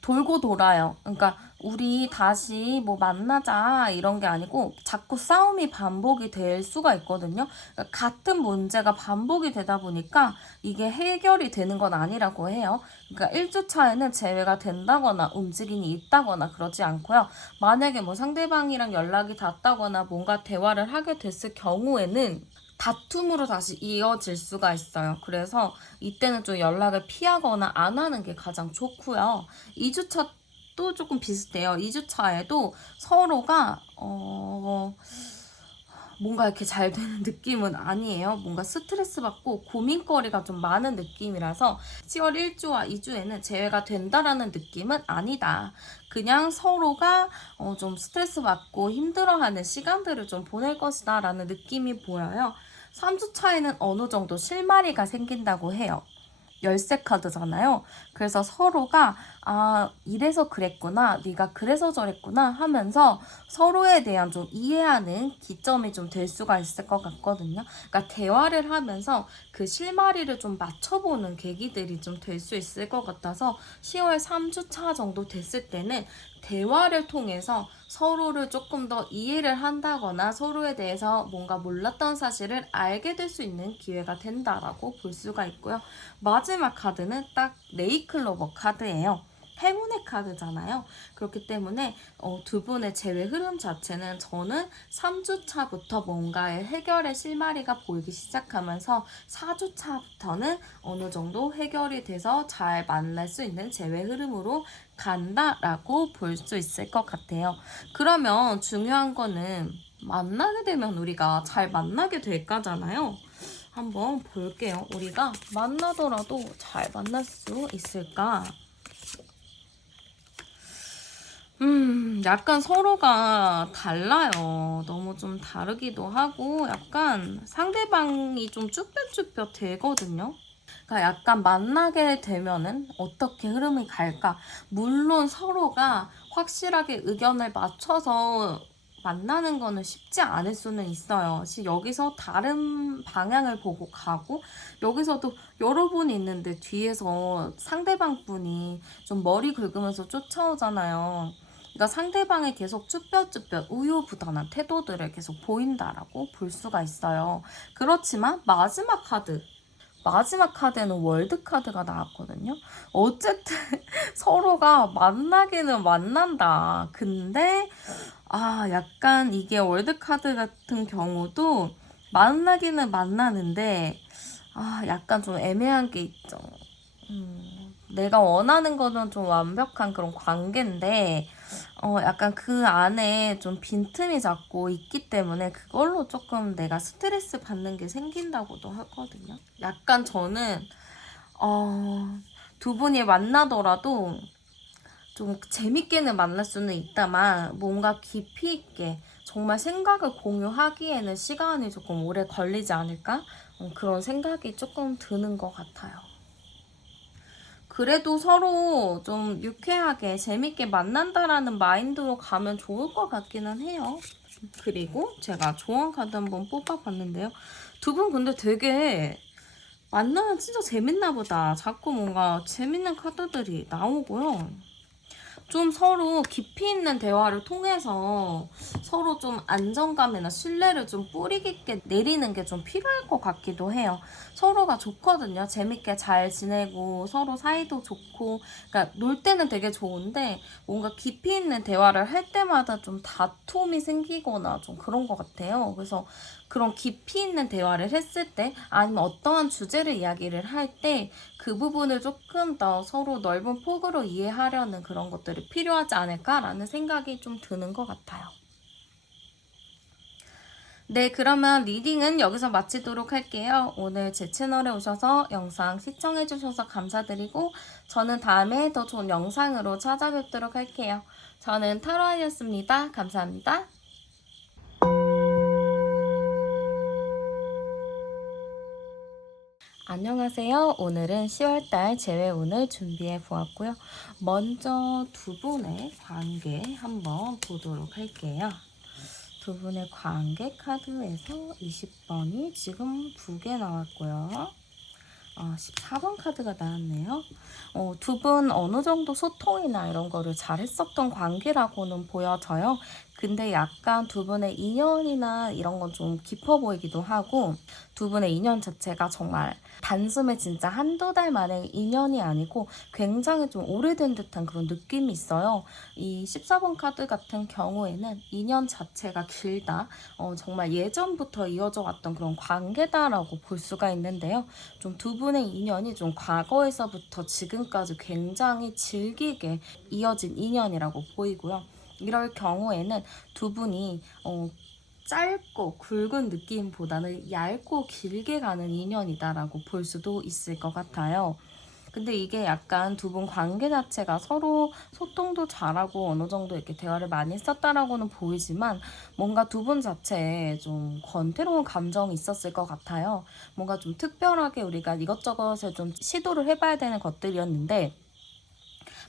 돌고 돌아요. 그러니까 우리 다시 뭐 만나자 이런 게 아니고 자꾸 싸움이 반복이 될 수가 있거든요. 그러니까 같은 문제가 반복이 되다 보니까 이게 해결이 되는 건 아니라고 해요. 그러니까 1주차에는 재회가 된다거나 움직임이 있다거나 그러지 않고요. 만약에 뭐 상대방이랑 연락이 닿았다거나 뭔가 대화를 하게 됐을 경우에는 다툼으로 다시 이어질 수가 있어요. 그래서 이때는 좀 연락을 피하거나 안 하는 게 가장 좋고요. 2주차도 조금 비슷해요. 2주차에도 서로가 뭔가 이렇게 잘 되는 느낌은 아니에요. 뭔가 스트레스 받고 고민거리가 좀 많은 느낌이라서 10월 1주와 2주에는 재회가 된다라는 느낌은 아니다. 그냥 서로가 좀 스트레스 받고 힘들어하는 시간들을 좀 보낼 것이다 라는 느낌이 보여요. 3주 차에는 어느 정도 실마리가 생긴다고 해요. 열쇠 카드잖아요. 그래서 서로가 이래서 그랬구나, 네가 그래서 저랬구나 하면서 서로에 대한 좀 이해하는 기점이 좀 될 수가 있을 것 같거든요. 그러니까 대화를 하면서 그 실마리를 좀 맞춰보는 계기들이 좀 될 수 있을 것 같아서 10월 3주차 정도 됐을 때는 대화를 통해서 서로를 조금 더 이해를 한다거나 서로에 대해서 뭔가 몰랐던 사실을 알게 될 수 있는 기회가 된다라고 볼 수가 있고요. 마지막 카드는 딱 네이클로버 카드예요. 행운의 카드잖아요. 그렇기 때문에 두 분의 재회 흐름 자체는 저는 3주차부터 뭔가의 해결의 실마리가 보이기 시작하면서 4주차부터는 어느 정도 해결이 돼서 잘 만날 수 있는 재회 흐름으로 간다라고 볼 수 있을 것 같아요. 그러면 중요한 거는 만나게 되면 우리가 잘 만나게 될까잖아요. 한번 볼게요. 우리가 만나더라도 잘 만날 수 있을까? 약간 서로가 달라요. 너무 좀 다르기도 하고, 약간 상대방이 좀 쭈뼛쭈뼛 되거든요. 그러니까 약간 만나게 되면은 어떻게 흐름이 갈까? 물론 서로가 확실하게 의견을 맞춰서 만나는 거는 쉽지 않을 수는 있어요. 여기서 다른 방향을 보고 가고, 여기서도 여러분이 있는데 뒤에서 상대방 분이 좀 머리 긁으면서 쫓아오잖아요. 그러니까 상대방이 계속 쭈뼛쭈뼛 우유부단한 태도들을 계속 보인다라고 볼 수가 있어요. 그렇지만 마지막 카드에는 월드 카드가 나왔거든요. 어쨌든 서로가 만나기는 만난다. 근데 약간 이게 월드 카드 같은 경우도 만나기는 만나는데 약간 좀 애매한 게 있죠. 내가 원하는 거는 좀 완벽한 그런 관계인데 약간 그 안에 좀 빈틈이 자꾸 있기 때문에 그걸로 조금 내가 스트레스 받는 게 생긴다고도 하거든요. 약간 저는 두 분이 만나더라도 좀 재밌게는 만날 수는 있다만 뭔가 깊이 있게 정말 생각을 공유하기에는 시간이 조금 오래 걸리지 않을까? 그런 생각이 조금 드는 것 같아요. 그래도 서로 좀 유쾌하게 재밌게 만난다라는 마인드로 가면 좋을 것 같기는 해요. 그리고 제가 조언 카드 한번 뽑아봤는데요. 두 분 근데 되게 만나면 진짜 재밌나 보다. 자꾸 뭔가 재밌는 카드들이 나오고요. 좀 서로 깊이 있는 대화를 통해서 서로 좀 안정감이나 신뢰를 좀 뿌리 깊게 내리는 게 좀 필요할 것 같기도 해요. 서로가 좋거든요. 재밌게 잘 지내고 서로 사이도 좋고, 그러니까 놀 때는 되게 좋은데 뭔가 깊이 있는 대화를 할 때마다 좀 다툼이 생기거나 좀 그런 것 같아요. 그래서 그런 깊이 있는 대화를 했을 때 아니면 어떠한 주제를 이야기를 할 때 그 부분을 조금 더 서로 넓은 폭으로 이해하려는 그런 것들이 필요하지 않을까라는 생각이 좀 드는 것 같아요. 네, 그러면 리딩은 여기서 마치도록 할게요. 오늘 제 채널에 오셔서 영상 시청해주셔서 감사드리고 저는 다음에 더 좋은 영상으로 찾아뵙도록 할게요. 저는 타로아이였습니다. 감사합니다. 안녕하세요. 오늘은 10월달 재회운을 준비해 보았고요. 먼저 두 분의 관계 한번 보도록 할게요. 두 분의 관계 카드에서 20번이 지금 2개 나왔고요. 14번 카드가 나왔네요. 두 분 어느 정도 소통이나 이런 거를 잘했었던 관계라고는 보여져요. 근데 약간 두 분의 인연이나 이런 건 좀 깊어 보이기도 하고 두 분의 인연 자체가 정말 단숨에 진짜 한두 달 만의 인연이 아니고 굉장히 좀 오래된 듯한 그런 느낌이 있어요. 이 14번 카드 같은 경우에는 인연 자체가 길다. 정말 예전부터 이어져 왔던 그런 관계다라고 볼 수가 있는데요. 좀 두 분의 인연이 좀 과거에서부터 지금까지 굉장히 질기게 이어진 인연이라고 보이고요. 이럴 경우에는 두 분이 짧고 굵은 느낌보다는 얇고 길게 가는 인연이다라고 볼 수도 있을 것 같아요. 근데 이게 약간 두 분 관계 자체가 서로 소통도 잘하고 어느 정도 이렇게 대화를 많이 했었다라고는 보이지만 뭔가 두 분 자체에 좀 권태로운 감정이 있었을 것 같아요. 뭔가 좀 특별하게 우리가 이것저것을 좀 시도를 해봐야 되는 것들이었는데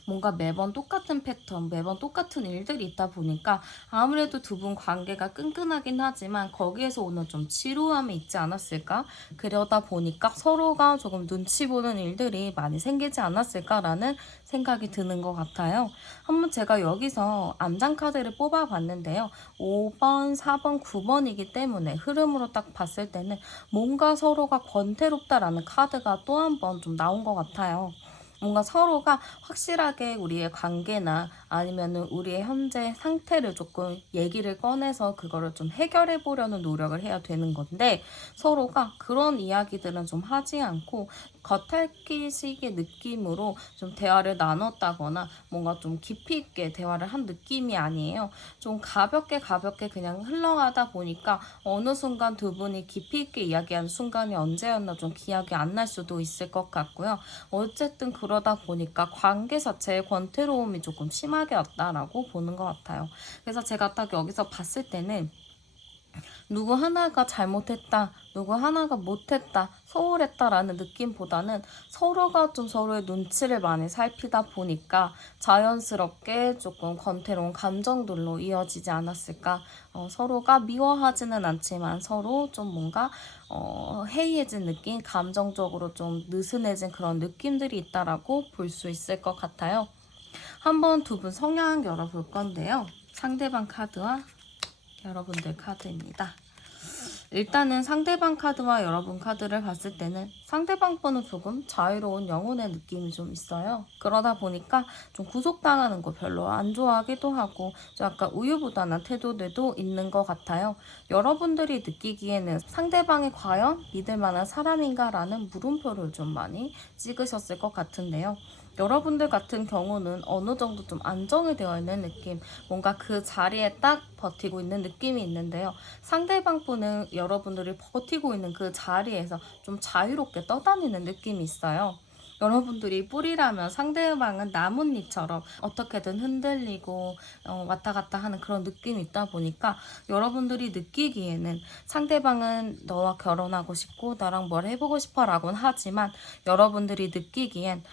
뭔가 매번 똑같은 패턴, 매번 똑같은 일들이 있다 보니까 아무래도 두 분 관계가 끈끈하긴 하지만 거기에서 오는 좀 지루함이 있지 않았을까? 그러다 보니까 서로가 조금 눈치 보는 일들이 많이 생기지 않았을까라는 생각이 드는 것 같아요. 한번 제가 여기서 암장 카드를 뽑아봤는데요. 5번, 4번, 9번이기 때문에 흐름으로 딱 봤을 때는 뭔가 서로가 권태롭다라는 카드가 또 한 번 좀 나온 것 같아요. 뭔가 서로가 확실하게 우리의 관계나 아니면은 우리의 현재 상태를 조금 얘기를 꺼내서 그거를 좀 해결해 보려는 노력을 해야 되는 건데 서로가 그런 이야기들은 좀 하지 않고 겉핥기식의 느낌으로 좀 대화를 나눴다거나 뭔가 좀 깊이 있게 대화를 한 느낌이 아니에요. 좀 가볍게 가볍게 그냥 흘러가다 보니까 어느 순간 두 분이 깊이 있게 이야기하는 순간이 언제였나 좀 기억이 안 날 수도 있을 것 같고요. 어쨌든 그러다 보니까 관계 자체의 권태로움이 조금 심하게 왔다라고 보는 것 같아요. 그래서 제가 딱 여기서 봤을 때는 누구 하나가 잘못했다, 누구 하나가 못했다, 소홀했다라는 느낌보다는 서로가 좀 서로의 눈치를 많이 살피다 보니까 자연스럽게 조금 권태로운 감정들로 이어지지 않았을까. 서로가 미워하지는 않지만 서로 좀 뭔가 해이해진 느낌, 감정적으로 좀 느슨해진 그런 느낌들이 있다라고 볼 수 있을 것 같아요. 한번 두 분 성향 열어볼 건데요. 상대방 카드와 여러분들 카드입니다. 일단은 상대방 카드와 여러분 카드를 봤을 때는 상대방 분은 조금 자유로운 영혼의 느낌이 좀 있어요. 그러다 보니까 좀 구속당하는 거 별로 안 좋아하기도 하고 좀 약간 우유부단한 태도들도 있는 것 같아요. 여러분들이 느끼기에는 상대방이 과연 믿을 만한 사람인가라는 물음표를 좀 많이 찍으셨을 것 같은데요. 여러분들 같은 경우는 어느 정도 좀 안정이 되어 있는 느낌, 뭔가 그 자리에 딱 버티고 있는 느낌이 있는데요. 상대방 분은 여러분들이 버티고 있는 그 자리에서 좀 자유롭게 떠다니는 느낌이 있어요. 여러분들이 뿌리라면 상대방은 나뭇잎처럼 어떻게든 흔들리고 왔다 갔다 하는 그런 느낌이 있다 보니까 여러분들이 느끼기에는 상대방은 너와 결혼하고 싶고 나랑 뭘 해보고 싶어 라고는 하지만 여러분들이 느끼기엔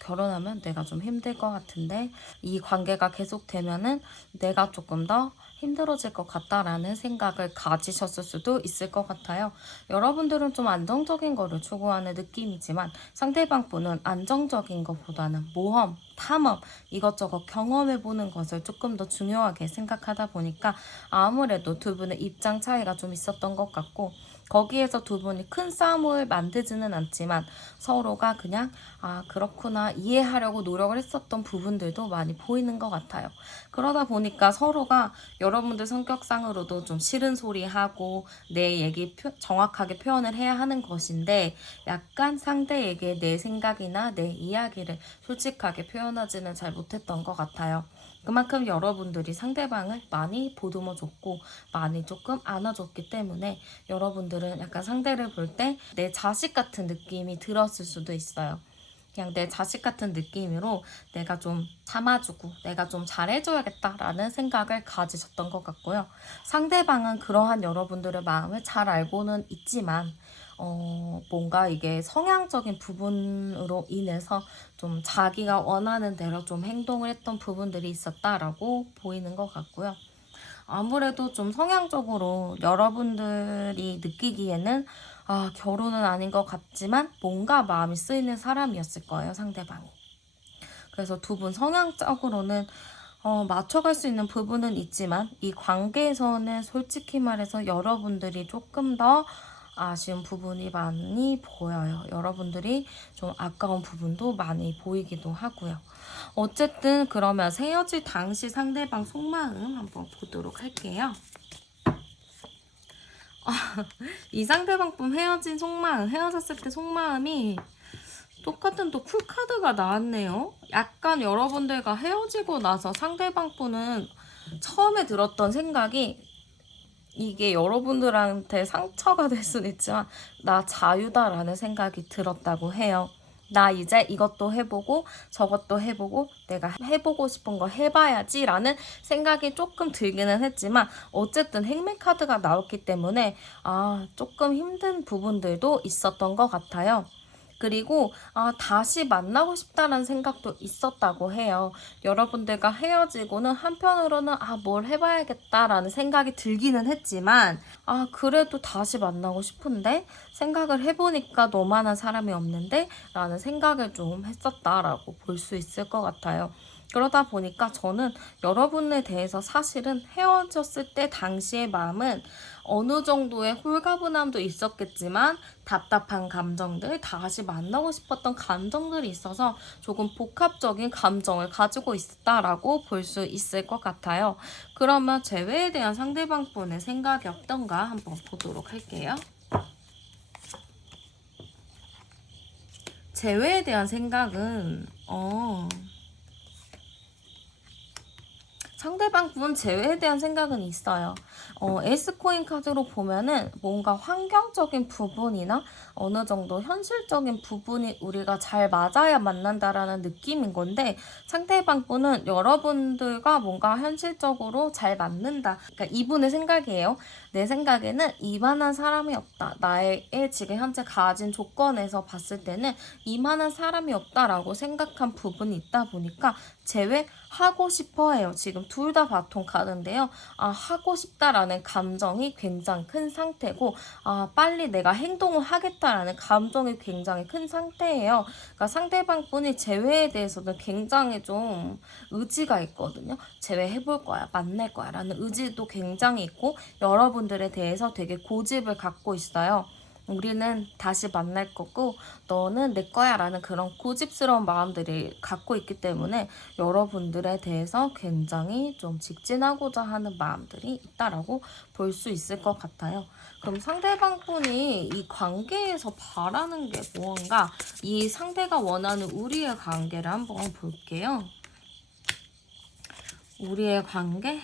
결혼하면 내가 좀 힘들 것 같은데 이 관계가 계속되면은 내가 조금 더 힘들어질 것 같다라는 생각을 가지셨을 수도 있을 것 같아요. 여러분들은 좀 안정적인 거를 추구하는 느낌이지만 상대방 분은 안정적인 것보다는 모험, 탐험, 이것저것 경험해보는 것을 조금 더 중요하게 생각하다 보니까 아무래도 두 분의 입장 차이가 좀 있었던 것 같고 거기에서 두 분이 큰 싸움을 만들지는 않지만 서로가 그냥 그렇구나 이해하려고 노력을 했었던 부분들도 많이 보이는 것 같아요. 그러다 보니까 서로가 여러분들 성격상으로도 좀 싫은 소리 하고 내 얘기 정확하게 표현을 해야 하는 것인데 약간 상대에게 내 생각이나 내 이야기를 솔직하게 표현하지는 잘 못했던 것 같아요. 그만큼 여러분들이 상대방을 많이 보듬어 줬고 많이 조금 안아줬기 때문에 여러분들은 약간 상대를 볼 때 내 자식 같은 느낌이 들었을 수도 있어요. 그냥 내 자식 같은 느낌으로 내가 좀 참아주고 내가 좀 잘해줘야겠다라는 생각을 가지셨던 것 같고요. 상대방은 그러한 여러분들의 마음을 잘 알고는 있지만 뭔가 이게 성향적인 부분으로 인해서 좀 자기가 원하는 대로 좀 행동을 했던 부분들이 있었다라고 보이는 것 같고요. 아무래도 좀 성향적으로 여러분들이 느끼기에는 결혼은 아닌 것 같지만 뭔가 마음이 쓰이는 사람이었을 거예요, 상대방이. 그래서 두 분 성향적으로는 맞춰갈 수 있는 부분은 있지만 이 관계에서는 솔직히 말해서 여러분들이 조금 더 아쉬운 부분이 많이 보여요. 여러분들이 좀 아까운 부분도 많이 보이기도 하고요. 어쨌든 그러면 헤어질 당시 상대방 속마음 한번 보도록 할게요. 이 상대방 분 헤어진 속마음, 헤어졌을 때 속마음이 똑같은 또 풀카드가 나왔네요. 약간 여러분들과 헤어지고 나서 상대방 분은 처음에 들었던 생각이 이게 여러분들한테 상처가 될 수는 있지만 나 자유다라는 생각이 들었다고 해요. 나 이제 이것도 해보고 저것도 해보고 내가 해보고 싶은 거 해봐야지 라는 생각이 조금 들기는 했지만 어쨌든 행매카드가 나왔기 때문에 조금 힘든 부분들도 있었던 것 같아요. 그리고 다시 만나고 싶다는 생각도 있었다고 해요. 여러분들과 헤어지고는 한편으로는 뭘 해봐야겠다라는 생각이 들기는 했지만 그래도 다시 만나고 싶은데 생각을 해보니까 너만한 사람이 없는데 라는 생각을 좀 했었다라고 볼 수 있을 것 같아요. 그러다 보니까 저는 여러분에 대해서 사실은 헤어졌을 때 당시의 마음은 어느 정도의 홀가분함도 있었겠지만 답답한 감정들, 다시 만나고 싶었던 감정들이 있어서 조금 복합적인 감정을 가지고 있었다라고 볼 수 있을 것 같아요. 그러면 재회에 대한 상대방 분의 생각이 어떤가 한번 보도록 할게요. 재회에 대한 생각은 상대방 분 제외에 대한 생각은 있어요. 에이스코인 카드로 보면은 뭔가 환경적인 부분이나 어느 정도 현실적인 부분이 우리가 잘 맞아야 만난다라는 느낌인 건데 상대방 분은 여러분들과 뭔가 현실적으로 잘 맞는다. 그러니까 이분의 생각이에요. 내 생각에는 이만한 사람이 없다. 나의 지금 현재 가진 조건에서 봤을 때는 이만한 사람이 없다라고 생각한 부분이 있다 보니까 제외하고 싶어 해요. 지금 둘 다 바통 카드인데요. 하고 싶다라는 감정이 굉장히 큰 상태고, 빨리 내가 행동을 하겠다라는 감정이 굉장히 큰 상태예요. 그러니까 상대방 분이 제외에 대해서는 굉장히 좀 의지가 있거든요. 제외해볼 거야, 만날 거야 라는 의지도 굉장히 있고, 여러분들에 대해서 되게 고집을 갖고 있어요. 우리는 다시 만날 거고 너는 내 거야 라는 그런 고집스러운 마음들이 갖고 있기 때문에 여러분들에 대해서 굉장히 좀 직진하고자 하는 마음들이 있다라고 볼 수 있을 것 같아요. 그럼 상대방 분이 이 관계에서 바라는 게 무언가, 이 상대가 원하는 우리의 관계를 한번 볼게요. 우리의 관계?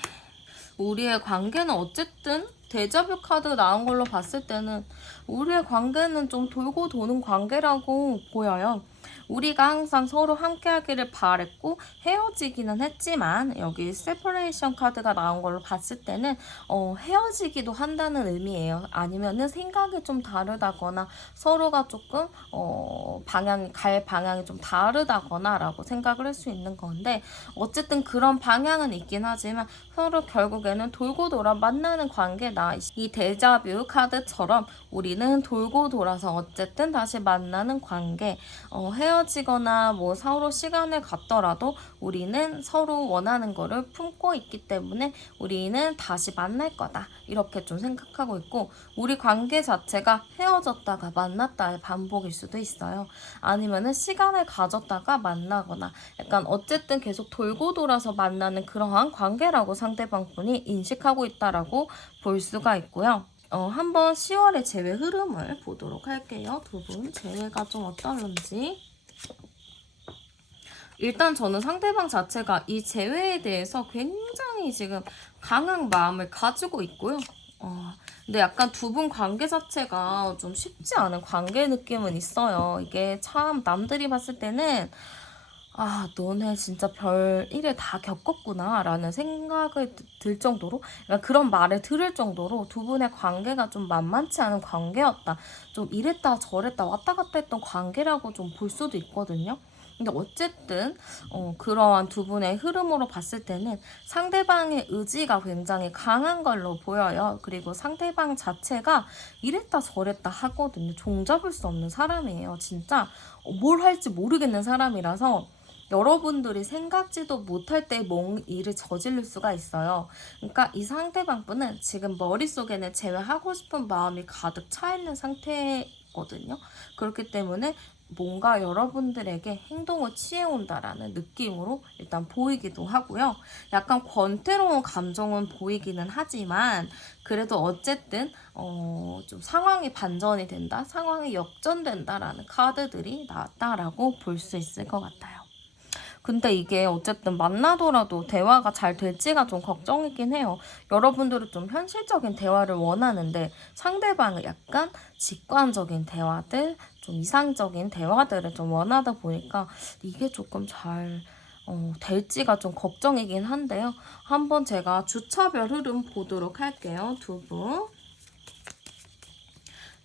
우리의 관계는 어쨌든 데자뷰 카드 나온 걸로 봤을 때는 우리의 관계는 좀 돌고 도는 관계라고 보여요. 우리가 항상 서로 함께 하기를 바랬고 헤어지기는 했지만 여기 세퍼레이션 카드가 나온 걸로 봤을 때는 헤어지기도 한다는 의미예요. 아니면은 생각이 좀 다르다거나 서로가 조금 갈 방향이 좀 다르다거나 라고 생각을 할 수 있는 건데 어쨌든 그런 방향은 있긴 하지만 서로 결국에는 돌고 돌아 만나는 관계다. 이 데자뷰 카드처럼 우리는 돌고 돌아서 어쨌든 다시 만나는 관계, 헤어지거나 뭐 서로 시간을 갖더라도 우리는 서로 원하는 거를 품고 있기 때문에 우리는 다시 만날 거다. 이렇게 좀 생각하고 있고 우리 관계 자체가 헤어졌다가 만났다의 반복일 수도 있어요. 아니면은 시간을 가졌다가 만나거나 약간 어쨌든 계속 돌고 돌아서 만나는 그러한 관계라고 상대방 분이 인식하고 있다라고 볼 수가 있고요. 한번 10월의 재회 흐름을 보도록 할게요. 두 분 재회가 좀 어떨런지. 일단 저는 상대방 자체가 이 재회에 대해서 굉장히 지금 강한 마음을 가지고 있고요. 근데 약간 두 분 관계 자체가 좀 쉽지 않은 관계 느낌은 있어요. 이게 참 남들이 봤을 때는 너네 진짜 별일을 다 겪었구나 라는 생각을 들 정도로 그러니까 그런 말을 들을 정도로 두 분의 관계가 좀 만만치 않은 관계였다. 좀 이랬다 저랬다 왔다 갔다 했던 관계라고 좀 볼 수도 있거든요. 근데 어쨌든 그러한 두 분의 흐름으로 봤을 때는 상대방의 의지가 굉장히 강한 걸로 보여요. 그리고 상대방 자체가 이랬다 저랬다 하거든요. 종잡을 수 없는 사람이에요. 진짜 뭘 할지 모르겠는 사람이라서 여러분들이 생각지도 못할 때 뭔 일을 저지를 수가 있어요. 그러니까 이 상대방 분은 지금 머릿속에는 제외하고 싶은 마음이 가득 차 있는 상태거든요. 그렇기 때문에 뭔가 여러분들에게 행동을 취해온다라는 느낌으로 일단 보이기도 하고요. 약간 권태로운 감정은 보이기는 하지만 그래도 어쨌든 좀 상황이 반전이 된다, 상황이 역전된다라는 카드들이 나왔다라고 볼 수 있을 것 같아요. 근데 이게 어쨌든 만나더라도 대화가 잘 될지가 좀 걱정이긴 해요. 여러분들은 좀 현실적인 대화를 원하는데 상대방은 약간 직관적인 대화들, 좀 이상적인 대화들을 좀 원하다 보니까 이게 조금 잘 될지가 좀 걱정이긴 한데요. 한번 제가 주차별 흐름 보도록 할게요. 두 분.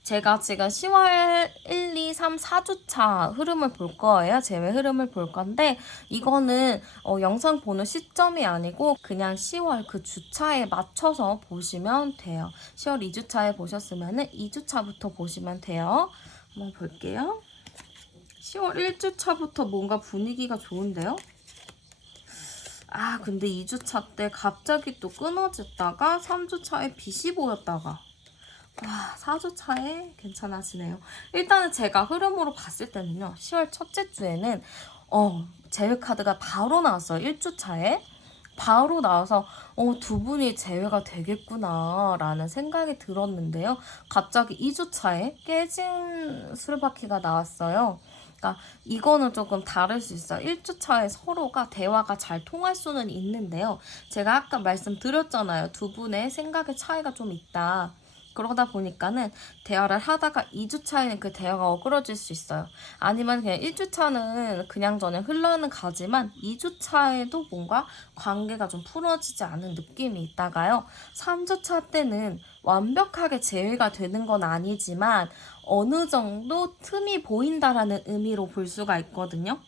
제가 지금 10월 1, 2, 3, 4주차 흐름을 볼 거예요. 제외 흐름을 볼 건데 이거는 영상 보는 시점이 아니고 그냥 10월 그 주차에 맞춰서 보시면 돼요. 10월 2주차에 보셨으면 2주차부터 보시면 돼요. 한번 볼게요. 10월 1주차부터 뭔가 분위기가 좋은데요? 아, 근데 2주차 때 갑자기 또 끊어졌다가 3주차에 빛이 보였다가 와, 4주차에 괜찮아지네요. 일단은 제가 흐름으로 봤을 때는요. 10월 첫째 주에는 제외카드가 바로 나왔어요. 1주차에. 바로 나와서 두 분이 제외가 되겠구나 라는 생각이 들었는데요. 갑자기 2주차에 깨진 수레바퀴가 나왔어요. 그러니까 이거는 조금 다를 수 있어요. 1주차에 서로가 대화가 잘 통할 수는 있는데요. 제가 아까 말씀드렸잖아요. 두 분의 생각의 차이가 좀 있다. 그러다 보니까는 대화를 하다가 2주차에는 그 대화가 어그러질 수 있어요. 아니면 그냥 1주차는 그냥저냥 흘러는 가지만 2주차에도 뭔가 관계가 좀 풀어지지 않은 느낌이 있다가요. 3주차 때는 완벽하게 제외가 되는 건 아니지만 어느 정도 틈이 보인다라는 의미로 볼 수가 있거든요.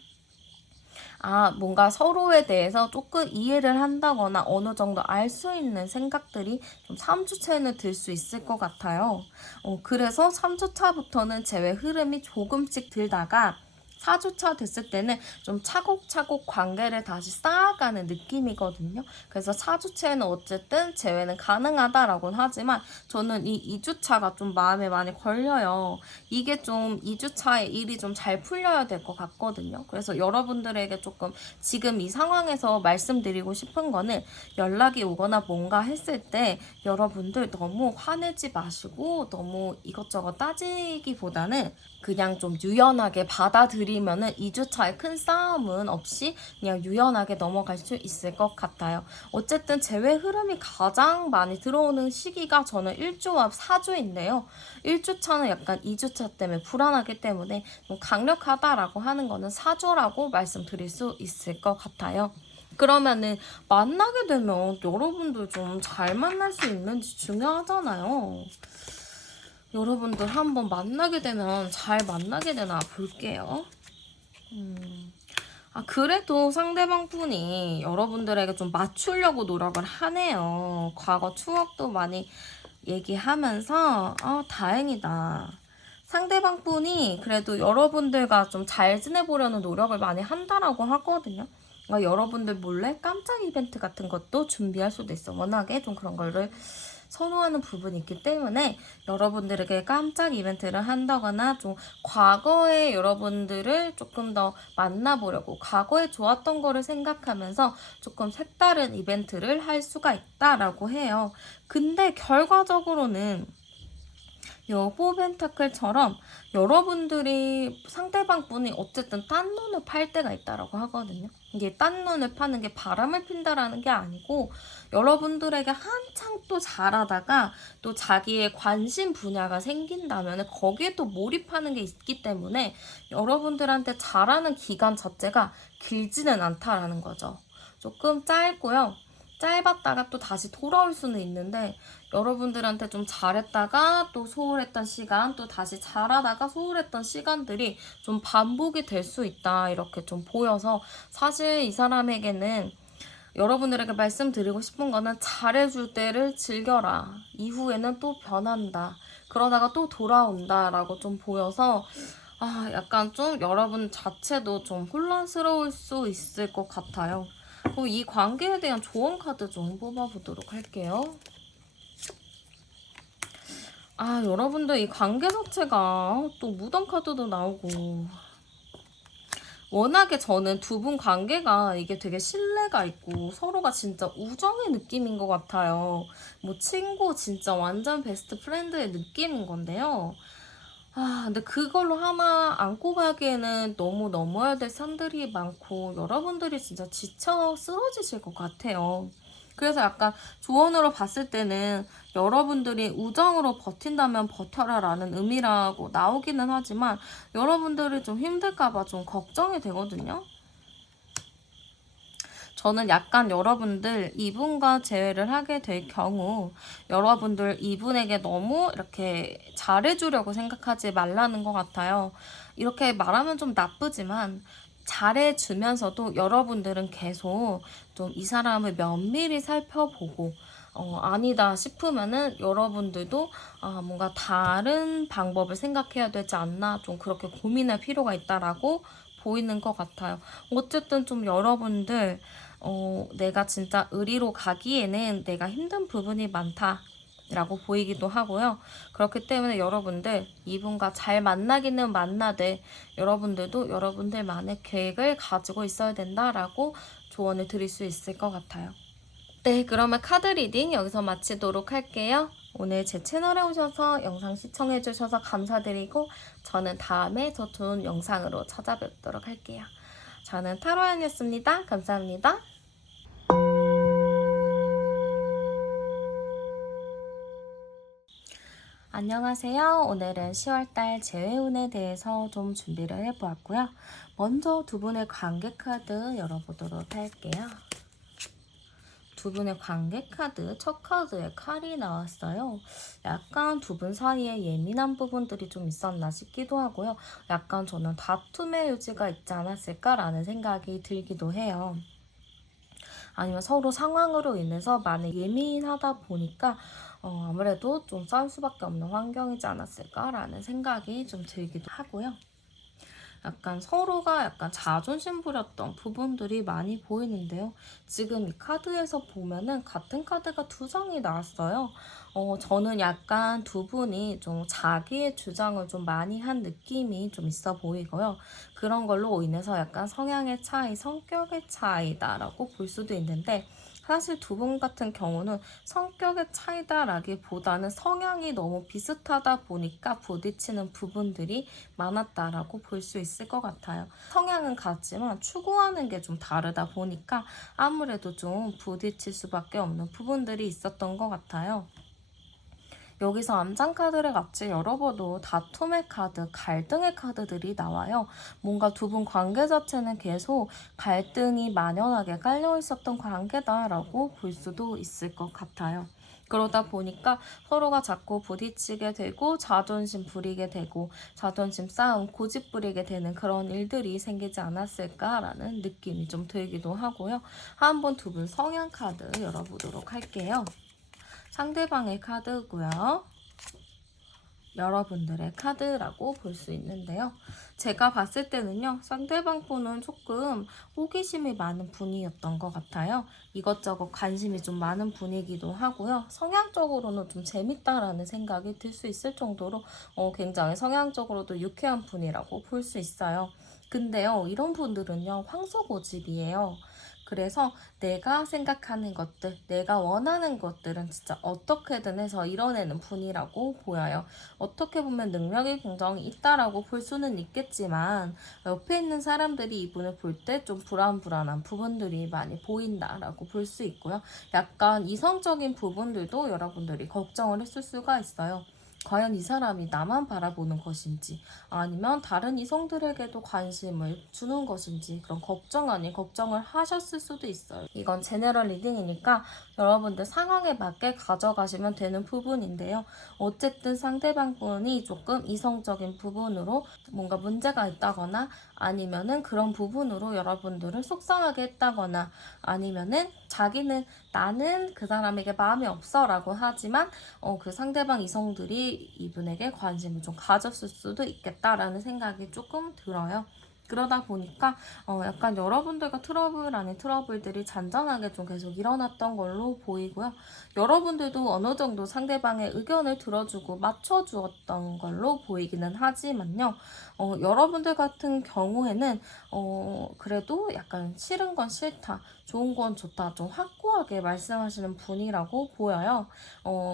아, 뭔가 서로에 대해서 조금 이해를 한다거나 어느 정도 알 수 있는 생각들이 좀 3주차에는 들 수 있을 것 같아요. 그래서 3주차부터는 제외 흐름이 조금씩 들다가 4주차 됐을 때는 좀 차곡차곡 관계를 다시 쌓아가는 느낌이거든요. 그래서 4주차에는 어쨌든 재회는 가능하다라고는 하지만 저는 이 2주차가 좀 마음에 많이 걸려요. 이게 좀 2주차에 일이 좀 잘 풀려야 될 것 같거든요. 그래서 여러분들에게 조금 지금 이 상황에서 말씀드리고 싶은 거는 연락이 오거나 뭔가 했을 때 여러분들 너무 화내지 마시고 너무 이것저것 따지기보다는 그냥 좀 유연하게 받아들이면은 2주차에 큰 싸움은 없이 그냥 유연하게 넘어갈 수 있을 것 같아요. 어쨌든 제외 흐름이 가장 많이 들어오는 시기가 저는 1주와 4주인데요. 1주차는 약간 2주차 때문에 불안하기 때문에 좀 강력하다라고 하는 거는 4주라고 말씀드릴 수 있을 것 같아요. 그러면은 만나게 되면 여러분들 좀 잘 만날 수 있는지 중요하잖아요. 여러분들 한번 만나게 되면 잘 만나게 되나 볼게요. 그래도 상대방 분이 여러분들에게 좀 맞추려고 노력을 하네요. 과거 추억도 많이 얘기하면서, 다행이다. 상대방 분이 그래도 여러분들과 좀 잘 지내보려는 노력을 많이 한다라고 하거든요. 그러니까 여러분들 몰래 깜짝 이벤트 같은 것도 준비할 수도 있어. 워낙에 좀 그런 거를 선호하는 부분이 있기 때문에 여러분들에게 깜짝 이벤트를 한다거나 좀 과거에 여러분들을 조금 더 만나보려고 과거에 좋았던 거를 생각하면서 조금 색다른 이벤트를 할 수가 있다라고 해요. 근데 결과적으로는 여보 펜타클처럼 여러분들이 상대방 분이 어쨌든 딴 눈을 팔 때가 있다라고 하거든요. 이게 딴 눈을 파는 게 바람을 핀다라는 게 아니고 여러분들에게 한창 또 잘하다가 또 자기의 관심 분야가 생긴다면 거기에 또 몰입하는 게 있기 때문에 여러분들한테 잘하는 기간 자체가 길지는 않다라는 거죠. 조금 짧고요. 짧았다가 또 다시 돌아올 수는 있는데 여러분들한테 좀 잘했다가 또 소홀했던 시간, 또 다시 잘하다가 소홀했던 시간들이 좀 반복이 될 수 있다 이렇게 좀 보여서 사실 이 사람에게는 여러분들에게 말씀드리고 싶은 거는 잘해줄 때를 즐겨라. 이후에는 또 변한다. 그러다가 또 돌아온다 라고 좀 보여서 약간 좀 여러분 자체도 좀 혼란스러울 수 있을 것 같아요. 그리고 이 관계에 대한 조언 카드 좀 뽑아보도록 할게요. 여러분들 이 관계 자체가 또 무덤 카드도 나오고 워낙에 저는 두 분 관계가 이게 되게 신뢰가 있고 서로가 진짜 우정의 느낌인 것 같아요. 뭐 친구 진짜 완전 베스트 프렌드의 느낌인 건데요. 근데 그걸로 하나 안고 가기에는 너무 넘어야 될 산들이 많고 여러분들이 진짜 지쳐 쓰러지실 것 같아요. 그래서 약간 조언으로 봤을 때는 여러분들이 우정으로 버틴다면 버텨라 라는 의미라고 나오기는 하지만 여러분들이 좀 힘들까봐 좀 걱정이 되거든요. 저는 약간 여러분들 이분과 재회를 하게 될 경우 여러분들 이분에게 너무 이렇게 잘해주려고 생각하지 말라는 것 같아요. 이렇게 말하면 좀 나쁘지만 잘해주면서도 여러분들은 계속 좀 이 사람을 면밀히 살펴보고 아니다 싶으면은 여러분들도 뭔가 다른 방법을 생각해야 되지 않나 좀 그렇게 고민할 필요가 있다라고 보이는 것 같아요. 어쨌든 좀 여러분들 내가 진짜 의리로 가기에는 내가 힘든 부분이 많다라고 보이기도 하고요. 그렇기 때문에 여러분들 이분과 잘 만나기는 만나되 여러분들도 여러분들만의 계획을 가지고 있어야 된다라고 조언을 드릴 수 있을 것 같아요. 네, 그러면 카드 리딩 여기서 마치도록 할게요. 오늘 제 채널에 오셔서 영상 시청해주셔서 감사드리고 저는 다음에 더 좋은 영상으로 찾아뵙도록 할게요. 저는 타로연이었습니다. 감사합니다. 안녕하세요. 오늘은 10월달 재회운에 대해서 좀 준비를 해보았고요. 먼저 두 분의 관계 카드 열어보도록 할게요. 두 분의 관계 카드, 첫 카드에 칼이 나왔어요. 약간 두 분 사이에 예민한 부분들이 좀 있었나 싶기도 하고요. 약간 저는 다툼의 요지가 있지 않았을까라는 생각이 들기도 해요. 아니면 서로 상황으로 인해서 많이 예민하다 보니까 아무래도 좀 싸울 수밖에 없는 환경이지 않았을까라는 생각이 좀 들기도 하고요. 약간 서로가 약간 자존심 부렸던 부분들이 많이 보이는데요. 지금 이 카드에서 보면은 같은 카드가 두 장이 나왔어요. 저는 약간 두 분이 좀 자기의 주장을 좀 많이 한 느낌이 좀 있어 보이고요. 그런 걸로 인해서 약간 성향의 차이, 성격의 차이다라고 볼 수도 있는데 사실 두 분 같은 경우는 성격의 차이다라기보다는 성향이 너무 비슷하다 보니까 부딪히는 부분들이 많았다라고 볼 수 있을 것 같아요. 성향은 같지만 추구하는 게 좀 다르다 보니까 아무래도 좀 부딪힐 수밖에 없는 부분들이 있었던 것 같아요. 여기서 암장 카드를 같이 열어봐도 다툼의 카드, 갈등의 카드들이 나와요. 뭔가 두 분 관계 자체는 계속 갈등이 만연하게 깔려 있었던 관계다라고 볼 수도 있을 것 같아요. 그러다 보니까 서로가 자꾸 부딪히게 되고 자존심 부리게 되고 자존심 싸움, 고집 부리게 되는 그런 일들이 생기지 않았을까라는 느낌이 좀 들기도 하고요. 한번 두 분 성향 카드 열어보도록 할게요. 상대방의 카드고요. 여러분들의 카드라고 볼 수 있는데요. 제가 봤을 때는요. 상대방 분은 조금 호기심이 많은 분이었던 것 같아요. 이것저것 관심이 좀 많은 분이기도 하고요. 성향적으로는 좀 재밌다라는 생각이 들 수 있을 정도로 굉장히 성향적으로도 유쾌한 분이라고 볼 수 있어요. 근데요. 이런 분들은요. 황소고집이에요. 그래서 내가 생각하는 것들, 내가 원하는 것들은 진짜 어떻게든 해서 이뤄내는 분이라고 보여요. 어떻게 보면 능력이 굉장히 있다라고 볼 수는 있겠지만 옆에 있는 사람들이 이분을 볼 때 좀 불안불안한 부분들이 많이 보인다라고 볼 수 있고요. 약간 이성적인 부분들도 여러분들이 걱정을 했을 수가 있어요. 과연 이 사람이 나만 바라보는 것인지 아니면 다른 이성들에게도 관심을 주는 것인지 그런 걱정 아닌 걱정을 하셨을 수도 있어요. 이건 제너럴 리딩이니까 여러분들 상황에 맞게 가져가시면 되는 부분인데요. 어쨌든 상대방 분이 조금 이성적인 부분으로 뭔가 문제가 있다거나 아니면은 그런 부분으로 여러분들을 속상하게 했다거나 아니면은 자기는 나는 그 사람에게 마음이 없어 라고 하지만 그 상대방 이성들이 이분에게 관심을 좀 가졌을 수도 있겠다라는 생각이 조금 들어요. 그러다 보니까 약간 여러분들과 트러블 아닌 트러블들이 잔잔하게 좀 계속 일어났던 걸로 보이고요. 여러분들도 어느 정도 상대방의 의견을 들어주고 맞춰주었던 걸로 보이기는 하지만요. 여러분들 같은 경우에는 그래도 약간 싫은 건 싫다, 좋은 건 좋다 좀 확고하게 말씀하시는 분이라고 보여요.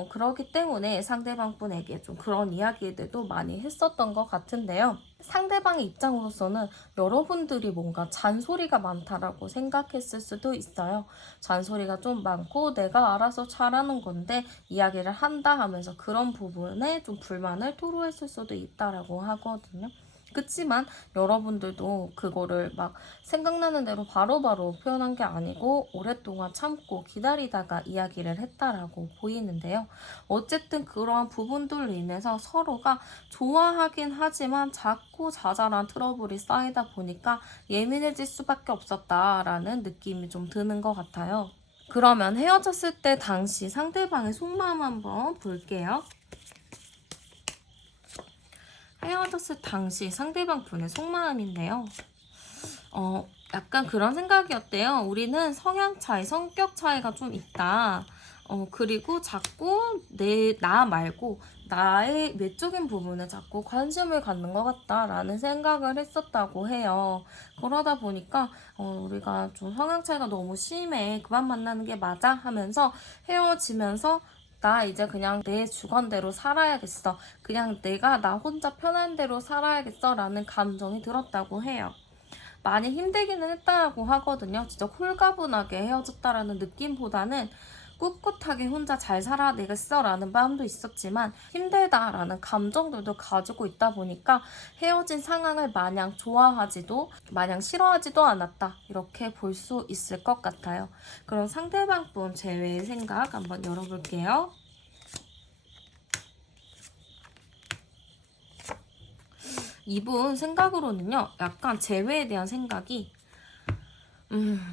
그렇기 때문에 상대방 분에게 좀 그런 이야기들도 많이 했었던 것 같은데요. 상대방의 입장으로서는 여러분들이 뭔가 잔소리가 많다라고 생각했을 수도 있어요. 잔소리가 좀 많고 내가 알아서 잘하는 건데 이야기를 한다 하면서 그런 부분에 좀 불만을 토로했을 수도 있다라고 하거든요. 그치만 여러분들도 그거를 막 생각나는 대로 바로바로 표현한 게 아니고 오랫동안 참고 기다리다가 이야기를 했다라고 보이는데요. 어쨌든 그러한 부분들로 인해서 서로가 좋아하긴 하지만 자꾸 자잘한 트러블이 쌓이다 보니까 예민해질 수밖에 없었다라는 느낌이 좀 드는 것 같아요. 그러면 헤어졌을 때 당시 상대방의 속마음 한번 볼게요. 헤어졌을 당시 상대방 분의 속마음인데요. 약간 그런 생각이었대요. 우리는 성향 차이, 성격 차이가 좀 있다. 그리고 자꾸 나 말고 나의 외적인 부분에 자꾸 관심을 갖는 것 같다라는 생각을 했었다고 해요. 그러다 보니까 우리가 좀 성향 차이가 너무 심해. 그만 만나는 게 맞아? 하면서 헤어지면서 나 이제 그냥 내 주관대로 살아야겠어. 그냥 내가 나 혼자 편한 대로 살아야겠어. 라는 감정이 들었다고 해요. 많이 힘들기는 했다고 하거든요. 진짜 홀가분하게 헤어졌다라는 느낌보다는 꿋꿋하게 혼자 잘 살아내겠어 라는 마음도 있었지만 힘들다라는 감정들도 가지고 있다 보니까 헤어진 상황을 마냥 좋아하지도 마냥 싫어하지도 않았다 이렇게 볼 수 있을 것 같아요. 그럼 상대방 분 제외의 생각 한번 열어볼게요. 이분 생각으로는요, 약간 재회에 대한 생각이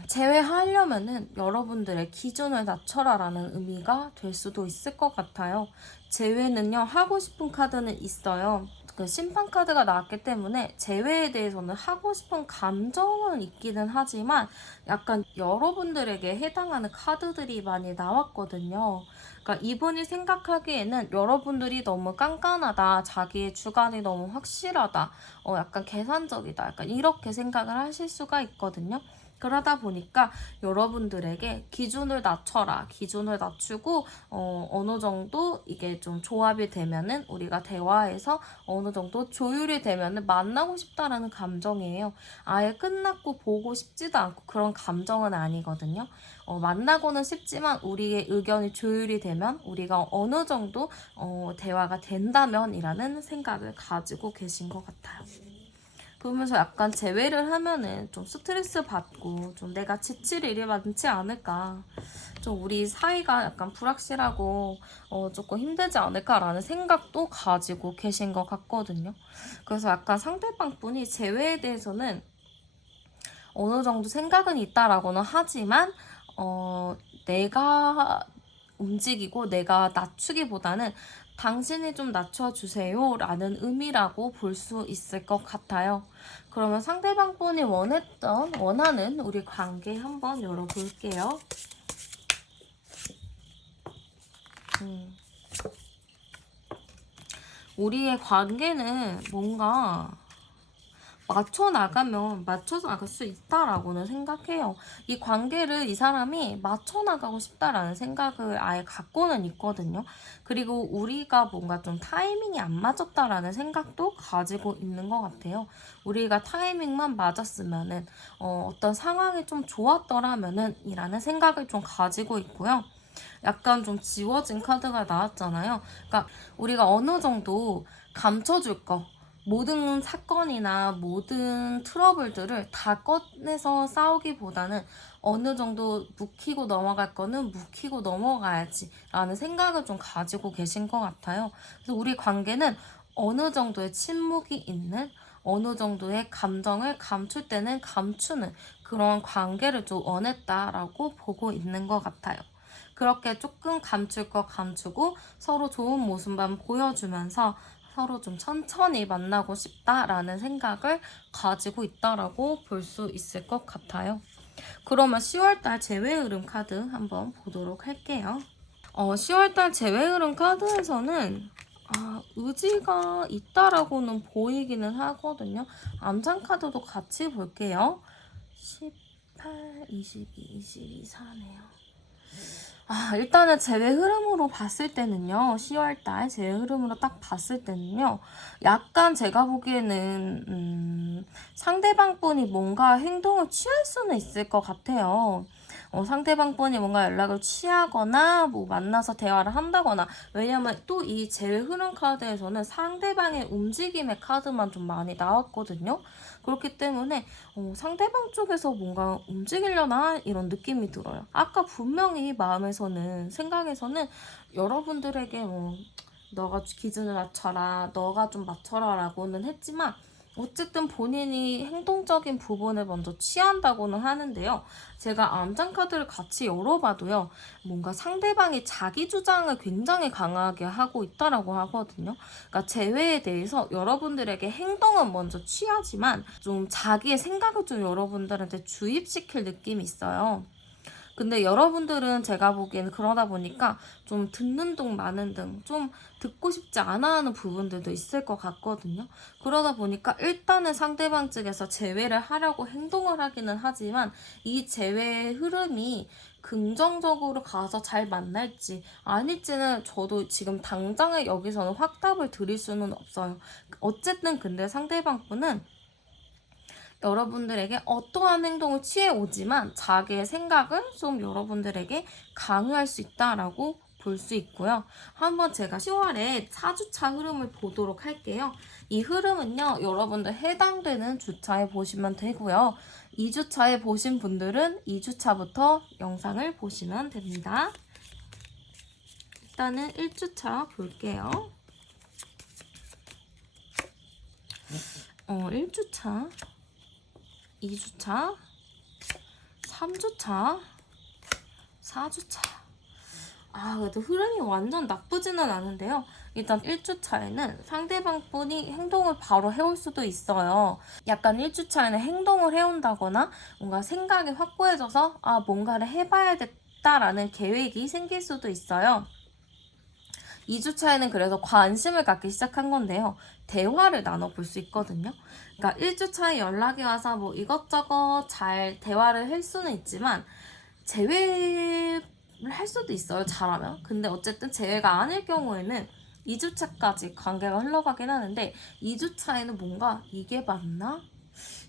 제외하려면은 여러분들의 기준을 낮춰라라는 의미가 될 수도 있을 것 같아요. 제외는요, 하고 싶은 카드는 있어요. 그 심판 카드가 나왔기 때문에 제외에 대해서는 하고 싶은 감정은 있기는 하지만 약간 여러분들에게 해당하는 카드들이 많이 나왔거든요. 그러니까 이분이 생각하기에는 여러분들이 너무 깐깐하다, 자기의 주관이 너무 확실하다, 약간 계산적이다, 약간 이렇게 생각을 하실 수가 있거든요. 그러다 보니까 여러분들에게 기준을 낮춰라. 기준을 낮추고 어느 정도 이게 좀 조합이 되면은 우리가 대화해서 어느 정도 조율이 되면은 만나고 싶다라는 감정이에요. 아예 끝났고 보고 싶지도 않고 그런 감정은 아니거든요. 만나고는 싶지만 우리의 의견이 조율이 되면 우리가 어느 정도 대화가 된다면이라는 생각을 가지고 계신 것 같아요. 그러면서 약간 제외를 하면은 좀 스트레스 받고 좀 내가 지칠 일이 많지 않을까. 좀 우리 사이가 약간 불확실하고 조금 힘들지 않을까라는 생각도 가지고 계신 것 같거든요. 그래서 약간 상대방 분이 제외에 대해서는 어느 정도 생각은 있다라고는 하지만 내가 움직이고 내가 낮추기보다는 당신이 좀 낮춰주세요 라는 의미라고 볼 수 있을 것 같아요. 그러면 상대방 분이 원하는 우리 관계 한번 열어볼게요. 우리의 관계는 뭔가 맞춰 나갈 수 있다라고는 생각해요. 이 관계를 이 사람이 맞춰 나가고 싶다라는 생각을 아예 갖고는 있거든요. 그리고 우리가 뭔가 좀 타이밍이 안 맞았다라는 생각도 가지고 있는 것 같아요. 우리가 타이밍만 맞았으면은 어떤 상황이 좀 좋았더라면은 이라는 생각을 좀 가지고 있고요. 약간 좀 지워진 카드가 나왔잖아요. 그러니까 우리가 어느 정도 감춰줄 거, 모든 사건이나 모든 트러블들을 다 꺼내서 싸우기보다는 어느 정도 묵히고 넘어갈 거는 묵히고 넘어가야지 라는 생각을 좀 가지고 계신 것 같아요. 그래서 우리 관계는 어느 정도의 침묵이 있는, 어느 정도의 감정을 감출 때는 감추는 그런 관계를 좀 원했다라고 보고 있는 것 같아요. 그렇게 조금 감출 거 감추고 서로 좋은 모습만 보여주면서 서로 좀 천천히 만나고 싶다라는 생각을 가지고 있다라고 볼 수 있을 것 같아요. 그러면 10월달 재회 흐름 카드 한번 보도록 할게요. 10월달 재회 흐름 카드에서는 의지가 있다라고는 보이기는 하거든요. 암장 카드도 같이 볼게요. 18, 22, 22, 4네요. 일단은 제외 흐름으로 봤을 때는요, 10월달 제외 흐름으로 딱 봤을 때는요, 약간 제가 보기에는, 상대방 분이 뭔가 행동을 취할 수는 있을 것 같아요. 상대방 분이 뭔가 연락을 취하거나 뭐 만나서 대화를 한다거나, 왜냐면 또 이 제외 흐름 카드에서는 상대방의 움직임의 카드만 좀 많이 나왔거든요. 그렇기 때문에 상대방 쪽에서 뭔가 움직이려나 이런 느낌이 들어요. 아까 분명히 마음에서는, 생각에서는 여러분들에게 너가 기준을 맞춰라, 너가 좀 맞춰라 라고는 했지만, 어쨌든 본인이 행동적인 부분을 먼저 취한다고는 하는데요. 제가 암장 카드를 같이 열어봐도요, 뭔가 상대방이 자기 주장을 굉장히 강하게 하고 있다라고 하거든요. 그러니까 재회에 대해서 여러분들에게 행동은 먼저 취하지만 좀 자기의 생각을 좀 여러분들한테 주입시킬 느낌이 있어요. 근데 여러분들은 제가 보기에는 그러다 보니까 좀 듣는 둥 마는 둥, 좀 듣고 싶지 않아 하는 부분들도 있을 것 같거든요. 그러다 보니까 일단은 상대방 측에서 제외를 하려고 행동을 하기는 하지만, 이 제외의 흐름이 긍정적으로 가서 잘 만날지 아닐지는 저도 지금 당장에 여기서는 확답을 드릴 수는 없어요. 어쨌든 근데 상대방 분은 여러분들에게 어떠한 행동을 취해 오지만 자기의 생각을 좀 여러분들에게 강요할 수 있다라고 볼 수 있고요. 한번 제가 10월에 4주차 흐름을 보도록 할게요. 이 흐름은요, 여러분들 해당되는 주차에 보시면 되고요. 2주차에 보신 분들은 2주차부터 영상을 보시면 됩니다. 일단은 1주차 볼게요. 1주차, 2주차, 3주차, 4주차. 그래도 흐름이 완전 나쁘지는 않은데요. 일단 1주차에는 상대방 분이 행동을 바로 해올 수도 있어요. 약간 1주차에는 행동을 해온다거나 뭔가 생각이 확고해져서 뭔가를 해봐야겠다라는 계획이 생길 수도 있어요. 2주차에는 그래서 관심을 갖기 시작한 건데요. 대화를 나눠볼 수 있거든요. 그러니까 1주차에 연락이 와서 뭐 이것저것 잘 대화를 할 수는 있지만, 제외를 할 수도 있어요, 잘하면. 근데 어쨌든 제외가 아닐 경우에는 2주차까지 관계가 흘러가긴 하는데, 2주차에는 뭔가 이게 맞나?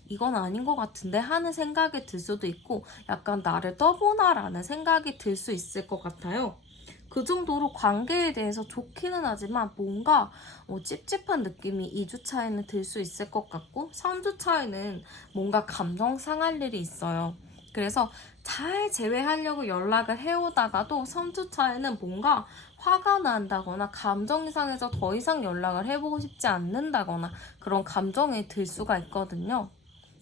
이건 아닌 것 같은데 하는 생각이 들 수도 있고, 약간 나를 떠보나라는 생각이 들 수 있을 것 같아요. 그 정도로 관계에 대해서 좋기는 하지만 뭔가 찝찝한 느낌이 2주차에는 들 수 있을 것 같고, 3주차에는 뭔가 감정 상할 일이 있어요. 그래서 잘 제외하려고 연락을 해오다가도 3주차에는 뭔가 화가 난다거나 감정이 상해서 더 이상 연락을 해보고 싶지 않는다거나 그런 감정이 들 수가 있거든요.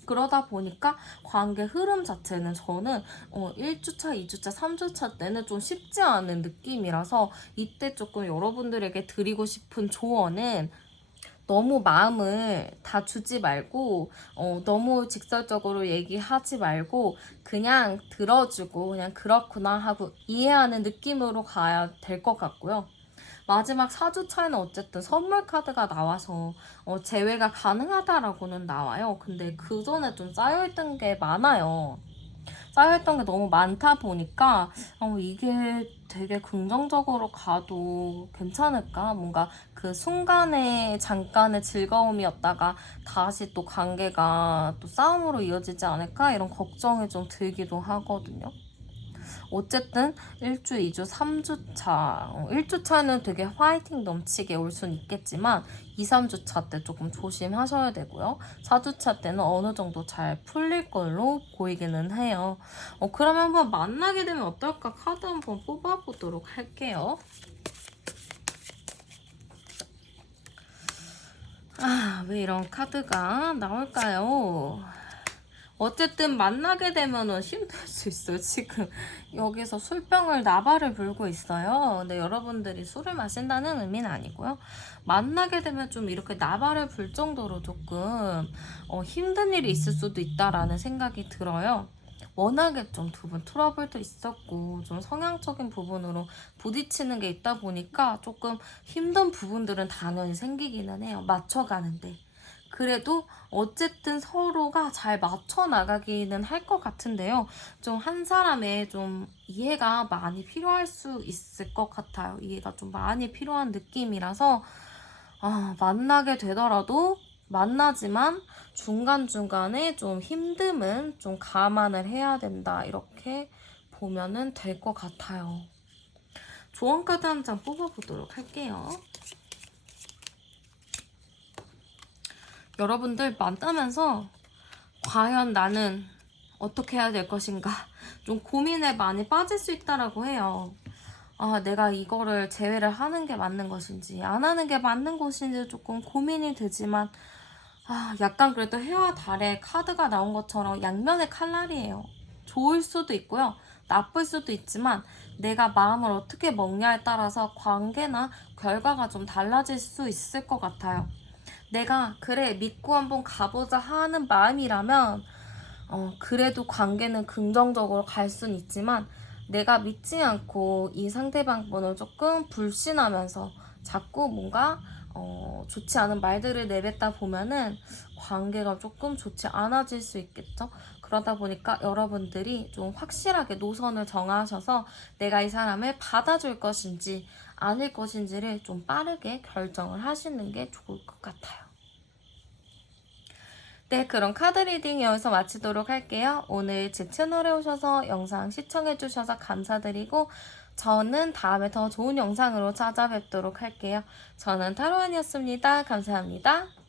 그러다 보니까 관계 흐름 자체는 저는 1주차, 2주차, 3주차 때는 좀 쉽지 않은 느낌이라서, 이때 조금 여러분들에게 드리고 싶은 조언은, 너무 마음을 다 주지 말고 너무 직설적으로 얘기하지 말고 그냥 들어주고 그냥 그렇구나 하고 이해하는 느낌으로 가야 될 것 같고요. 마지막 4주차에는 어쨌든 선물 카드가 나와서 제외가 가능하다라고는 나와요. 근데 그 전에 좀 쌓여있던 게 많아요. 쌓여있던 게 너무 많다 보니까 이게 되게 긍정적으로 가도 괜찮을까? 뭔가 그 순간의 잠깐의 즐거움이었다가 다시 또 관계가 또 싸움으로 이어지지 않을까? 이런 걱정이 좀 들기도 하거든요. 어쨌든 1주, 2주, 3주차 1주차는 되게 화이팅 넘치게 올 수는 있겠지만 2, 3주차 때 조금 조심하셔야 되고요. 4주차 때는 어느 정도 잘 풀릴 걸로 보이기는 해요. 그러면 한번 만나게 되면 어떨까? 카드 한번 뽑아보도록 할게요. 왜 이런 카드가 나올까요? 어쨌든 만나게 되면은 힘들 수 있어요. 지금 여기서 술병을 나발을 불고 있어요. 근데 여러분들이 술을 마신다는 의미는 아니고요. 만나게 되면 좀 이렇게 나발을 불 정도로 조금 힘든 일이 있을 수도 있다라는 생각이 들어요. 워낙에 좀 두 분 트러블도 있었고 좀 성향적인 부분으로 부딪히는 게 있다 보니까 조금 힘든 부분들은 당연히 생기기는 해요. 맞춰가는데. 그래도 어쨌든 서로가 잘 맞춰 나가기는 할 것 같은데요. 좀 한 사람의 좀 이해가 많이 필요할 수 있을 것 같아요. 이해가 좀 많이 필요한 느낌이라서 만나게 되더라도 만나지만 중간중간에 좀 힘듦은 좀 감안을 해야 된다. 이렇게 보면은 될 것 같아요. 조언 카드 한 장 뽑아보도록 할게요. 여러분들 만나면서 과연 나는 어떻게 해야 될 것인가 좀 고민에 많이 빠질 수 있다라고 해요. 아, 내가 이거를 제외를 하는 게 맞는 것인지 안 하는 게 맞는 것인지 조금 고민이 되지만 약간 그래도 해와 달의 카드가 나온 것처럼 양면의 칼날이에요. 좋을 수도 있고요. 나쁠 수도 있지만 내가 마음을 어떻게 먹냐에 따라서 관계나 결과가 좀 달라질 수 있을 것 같아요. 내가 그래 믿고 한번 가보자 하는 마음이라면 그래도 관계는 긍정적으로 갈 순 있지만 내가 믿지 않고 이 상대방 분을 조금 불신하면서 자꾸 뭔가 좋지 않은 말들을 내뱉다 보면은 관계가 조금 좋지 않아질 수 있겠죠. 그러다 보니까 여러분들이 좀 확실하게 노선을 정하셔서 내가 이 사람을 받아줄 것인지 아닐 것인지를 좀 빠르게 결정을 하시는 게 좋을 것 같아요. 네, 그럼 카드 리딩 여기서 마치도록 할게요. 오늘 제 채널에 오셔서 영상 시청해주셔서 감사드리고 저는 다음에 더 좋은 영상으로 찾아뵙도록 할게요. 저는 타로안이었습니다. 감사합니다.